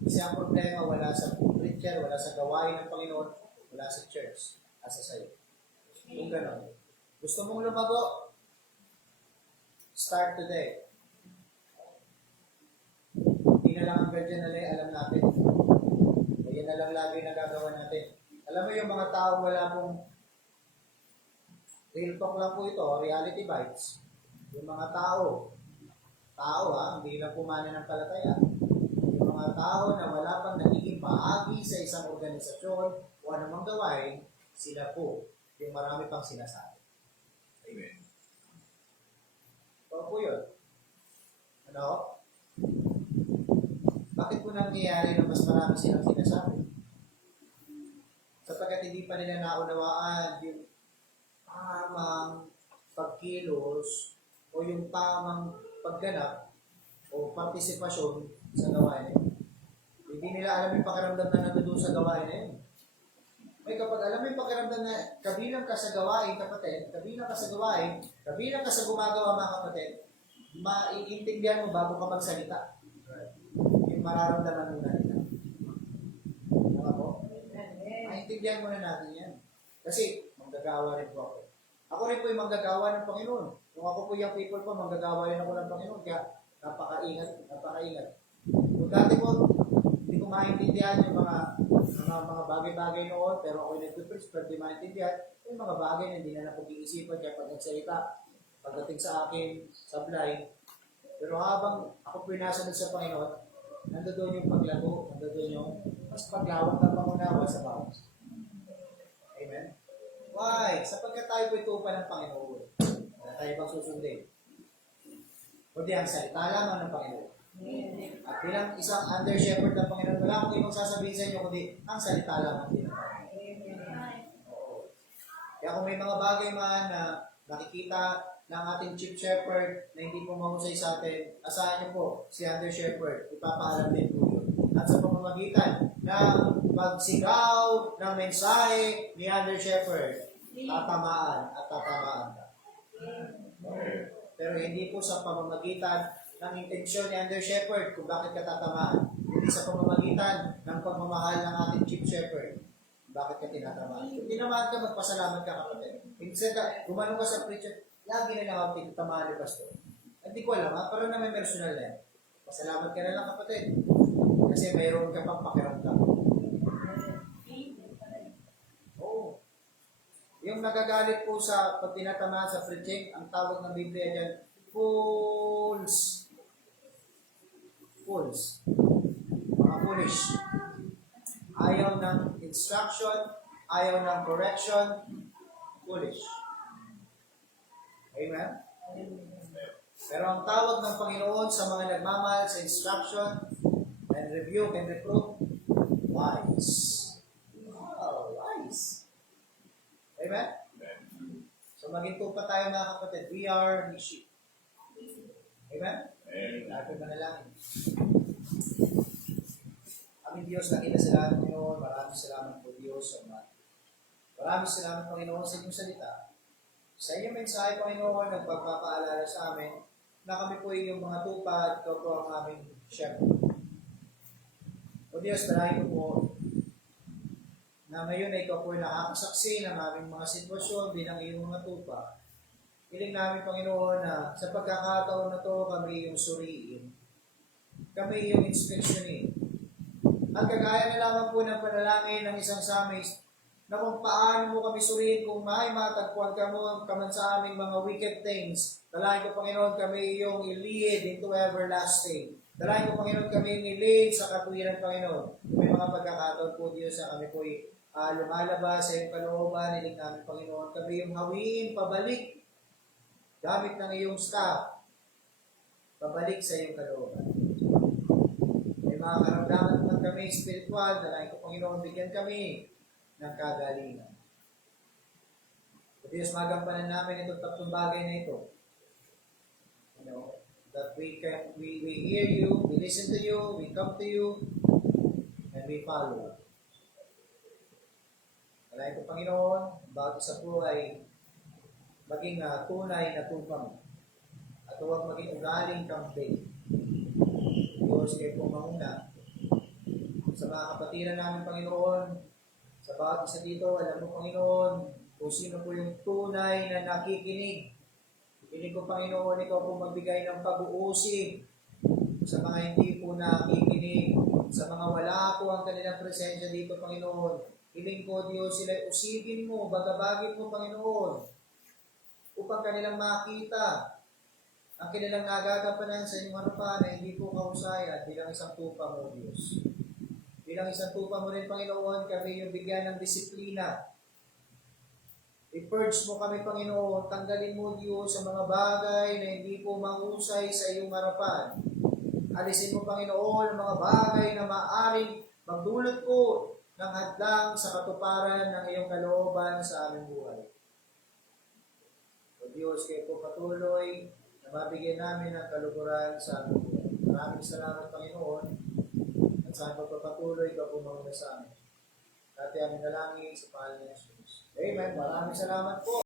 Kasi ang problema, wala sa preacher, wala sa gawain ng Panginoon, wala sa church, asa sa'yo. Kung gano'n. Gusto mong lumago? Start today. Hindi na lang ang ganyan na alam natin. Yan na lang lagi nagagawa natin. Alam mo yung mga tao wala pong real talk lang po ito, reality bites. Yung mga tao hindi lang pumana ng palataya. Yung mga tao na wala pang nagiging bahagi sa isang organisasyon o anumang gawain, sila po yung marami pang sinasabi. Amen. So po yun. Ano? Bakit po nangyayari na mas marami silang sinasabi? Sapagkat hindi pa nila naunawaan yung tamang pagkilos o yung tamang pagganap o partisipasyon sa gawain na yun. Hindi nila alam yung pakiramdam na nandoon sa gawain na yun. May kapag alam mo yung pakiramdam na kabilang ka sa gawain, kapatid, kabilang ka sa gawain, kabilang ka sa gumagawa mga kapatid, maiintindihan mo bago ka magsalita. Yung mararamdaman mo na nila. Mga po? Maintindihan mo na natin yan. Kasi, manggagawa rin po ako. Ako rin po yung manggagawa ng Panginoon. Kung ako po yung people po, manggagawa rin ako ng Panginoon. Kaya, napakaingat. Kung dati po, hindi ko maintindihan yung mga bagay-bagay noon, pero ako yung nag-preach, pero di maintindihan, yung mga bagay na hindi na napag-iisipan, kaya pag nagsalita, pagdating sa akin, sablay. Pero habang ako pinasunod sa Panginoon, nandoon yung paglago, nandoon yung mas paglawak ng pangunawa sa bawat. Amen? Why? Sapagkat tayo po itupa ng Panginoon. Wala tayo bang susundin? Kundi ang salita lamang ng Panginoon. At bilang isang under shepherd ng Panginoon, wala akong ibang sasabihin sa inyo, kundi ang salita lamang din ng Panginoon. Kaya kung may mga bagay man na nakikita ng ating Chief Shepherd na hindi po mahusay sa atin, asahan niyo po si Under Shepherd, ipapaalam din po yun. At sa pamamagitan ng pagsigaw ng mensahe ni Under Shepherd, tatamaan at tatamaan ka. Pero hindi po sa pamamagitan ng intensyon ni Under Shepherd kung bakit ka tatamaan. Hindi sa pamamagitan ng pagmamahal ng ating Chief Shepherd. Bakit ka tinatamaan? Kung tinamaan ka, magpasalamat ka kapatid. Instead na, gumanong ka sa preacher, lagi na lang ako tinatamaan ni Pastor. Hindi ko alam ha, pero na may personal na yan. Pasalamat ka na lang kapatid. Kasi mayroon ka pang pakiramdam. Oo. Yung nagagalit po sa pag tinatamaan sa preaching, ang tawag ng Biblia dyan, fools. Fools. Mga foolish. Ayaw ng instruction, ayaw ng correction, foolish. Amen? Pero ang tawag ng Panginoon sa mga nagmamahal sa instruction and rebuke and reproof, wise. Wow, wise. Amen? So maging tupa tayo mga kapatid. We are His sheep. Amen? Amen. Manalangin. Aming Diyos, nakita sa lahat, Panginoon. Maraming salamat po, Diyos. Maraming salamat, Panginoon, sa inyong salita. Sa inyong mensahe, Panginoon, nagpagpapaalala sa amin na kami po iyong mga tupa at ikaw po ang aming shepherd. O Diyos, dalahin ko po na ngayon ay ikaw po nakakasaksi ng aming mga sitwasyon bilang iyong mga tupa. Hiling namin, Panginoon, na sa pagkakataon na to kami iyong suriin. Kami iyong inspeksyonin. At kagaya na lamang po ng panalangin ng isang samis na kung paano mo kami suriin kung may matagpuan ka man sa aming mga wicked things. Dalangin ko, Panginoon, kami iyong i-lead into everlasting. Dalangin ko, Panginoon, kami iyong i-lead sa katuwiran, Panginoon. May mga pagkakataon po, Diyos, na kami po lumalabas sa iyong kalooban. Hiling namin, Panginoon, kami iyong hawiin pabalik gamit ng iyong staff pabalik sa iyong kalooban. Mga karamdaman naman kami spiritual, dalangin ko, Panginoon, bigyan kami ng kagalingan. So, Diyos, magampanan namin itong tatlong bagay na ito. You know, that we hear you, we listen to you, we come to you, and we follow. Dalangin ko, Panginoon, bago sa buhay, maging tunay na tupang at huwag maging ugaling campaign. Diyos, kayo po mauna. Sa mga kapatiran namin, Panginoon, sa bawat isa dito, alam mo, Panginoon, kung sino po yung tunay na nakikinig. Piling ko, Panginoon, ikaw po magbigay ng pag-uusig sa mga hindi po nakikinig, sa mga wala po ang kanilang presensya dito, Panginoon. Piling ko, Diyos, sila usigin mo, bagabagin mo, Panginoon, upang kanilang makita ang kanilang nagagampanan sa inyong harapan na hindi po kahusayan bilang isang tupa mo, Diyos. Bilang isang tupa mo rin, Panginoon, kami yung bigyan ng disiplina. I-purge mo kami, Panginoon. Tanggalin mo, Diyos, ang mga bagay na hindi po mahusay sa iyong harapan. Alisin mo, Panginoon, ang mga bagay na maaaring magdulot po ng hadlang sa katuparan ng iyong kalooban sa aming buhay. O Diyos, kayo po patuloy mabigyan namin ng kaluguran sa aming buhay. Maraming salamat, Panginoon, at sa pagpapatuloy ka po mauna sa amin. Dati aming nalangin sa pangalan ni Jesus. Amen. Maraming salamat po.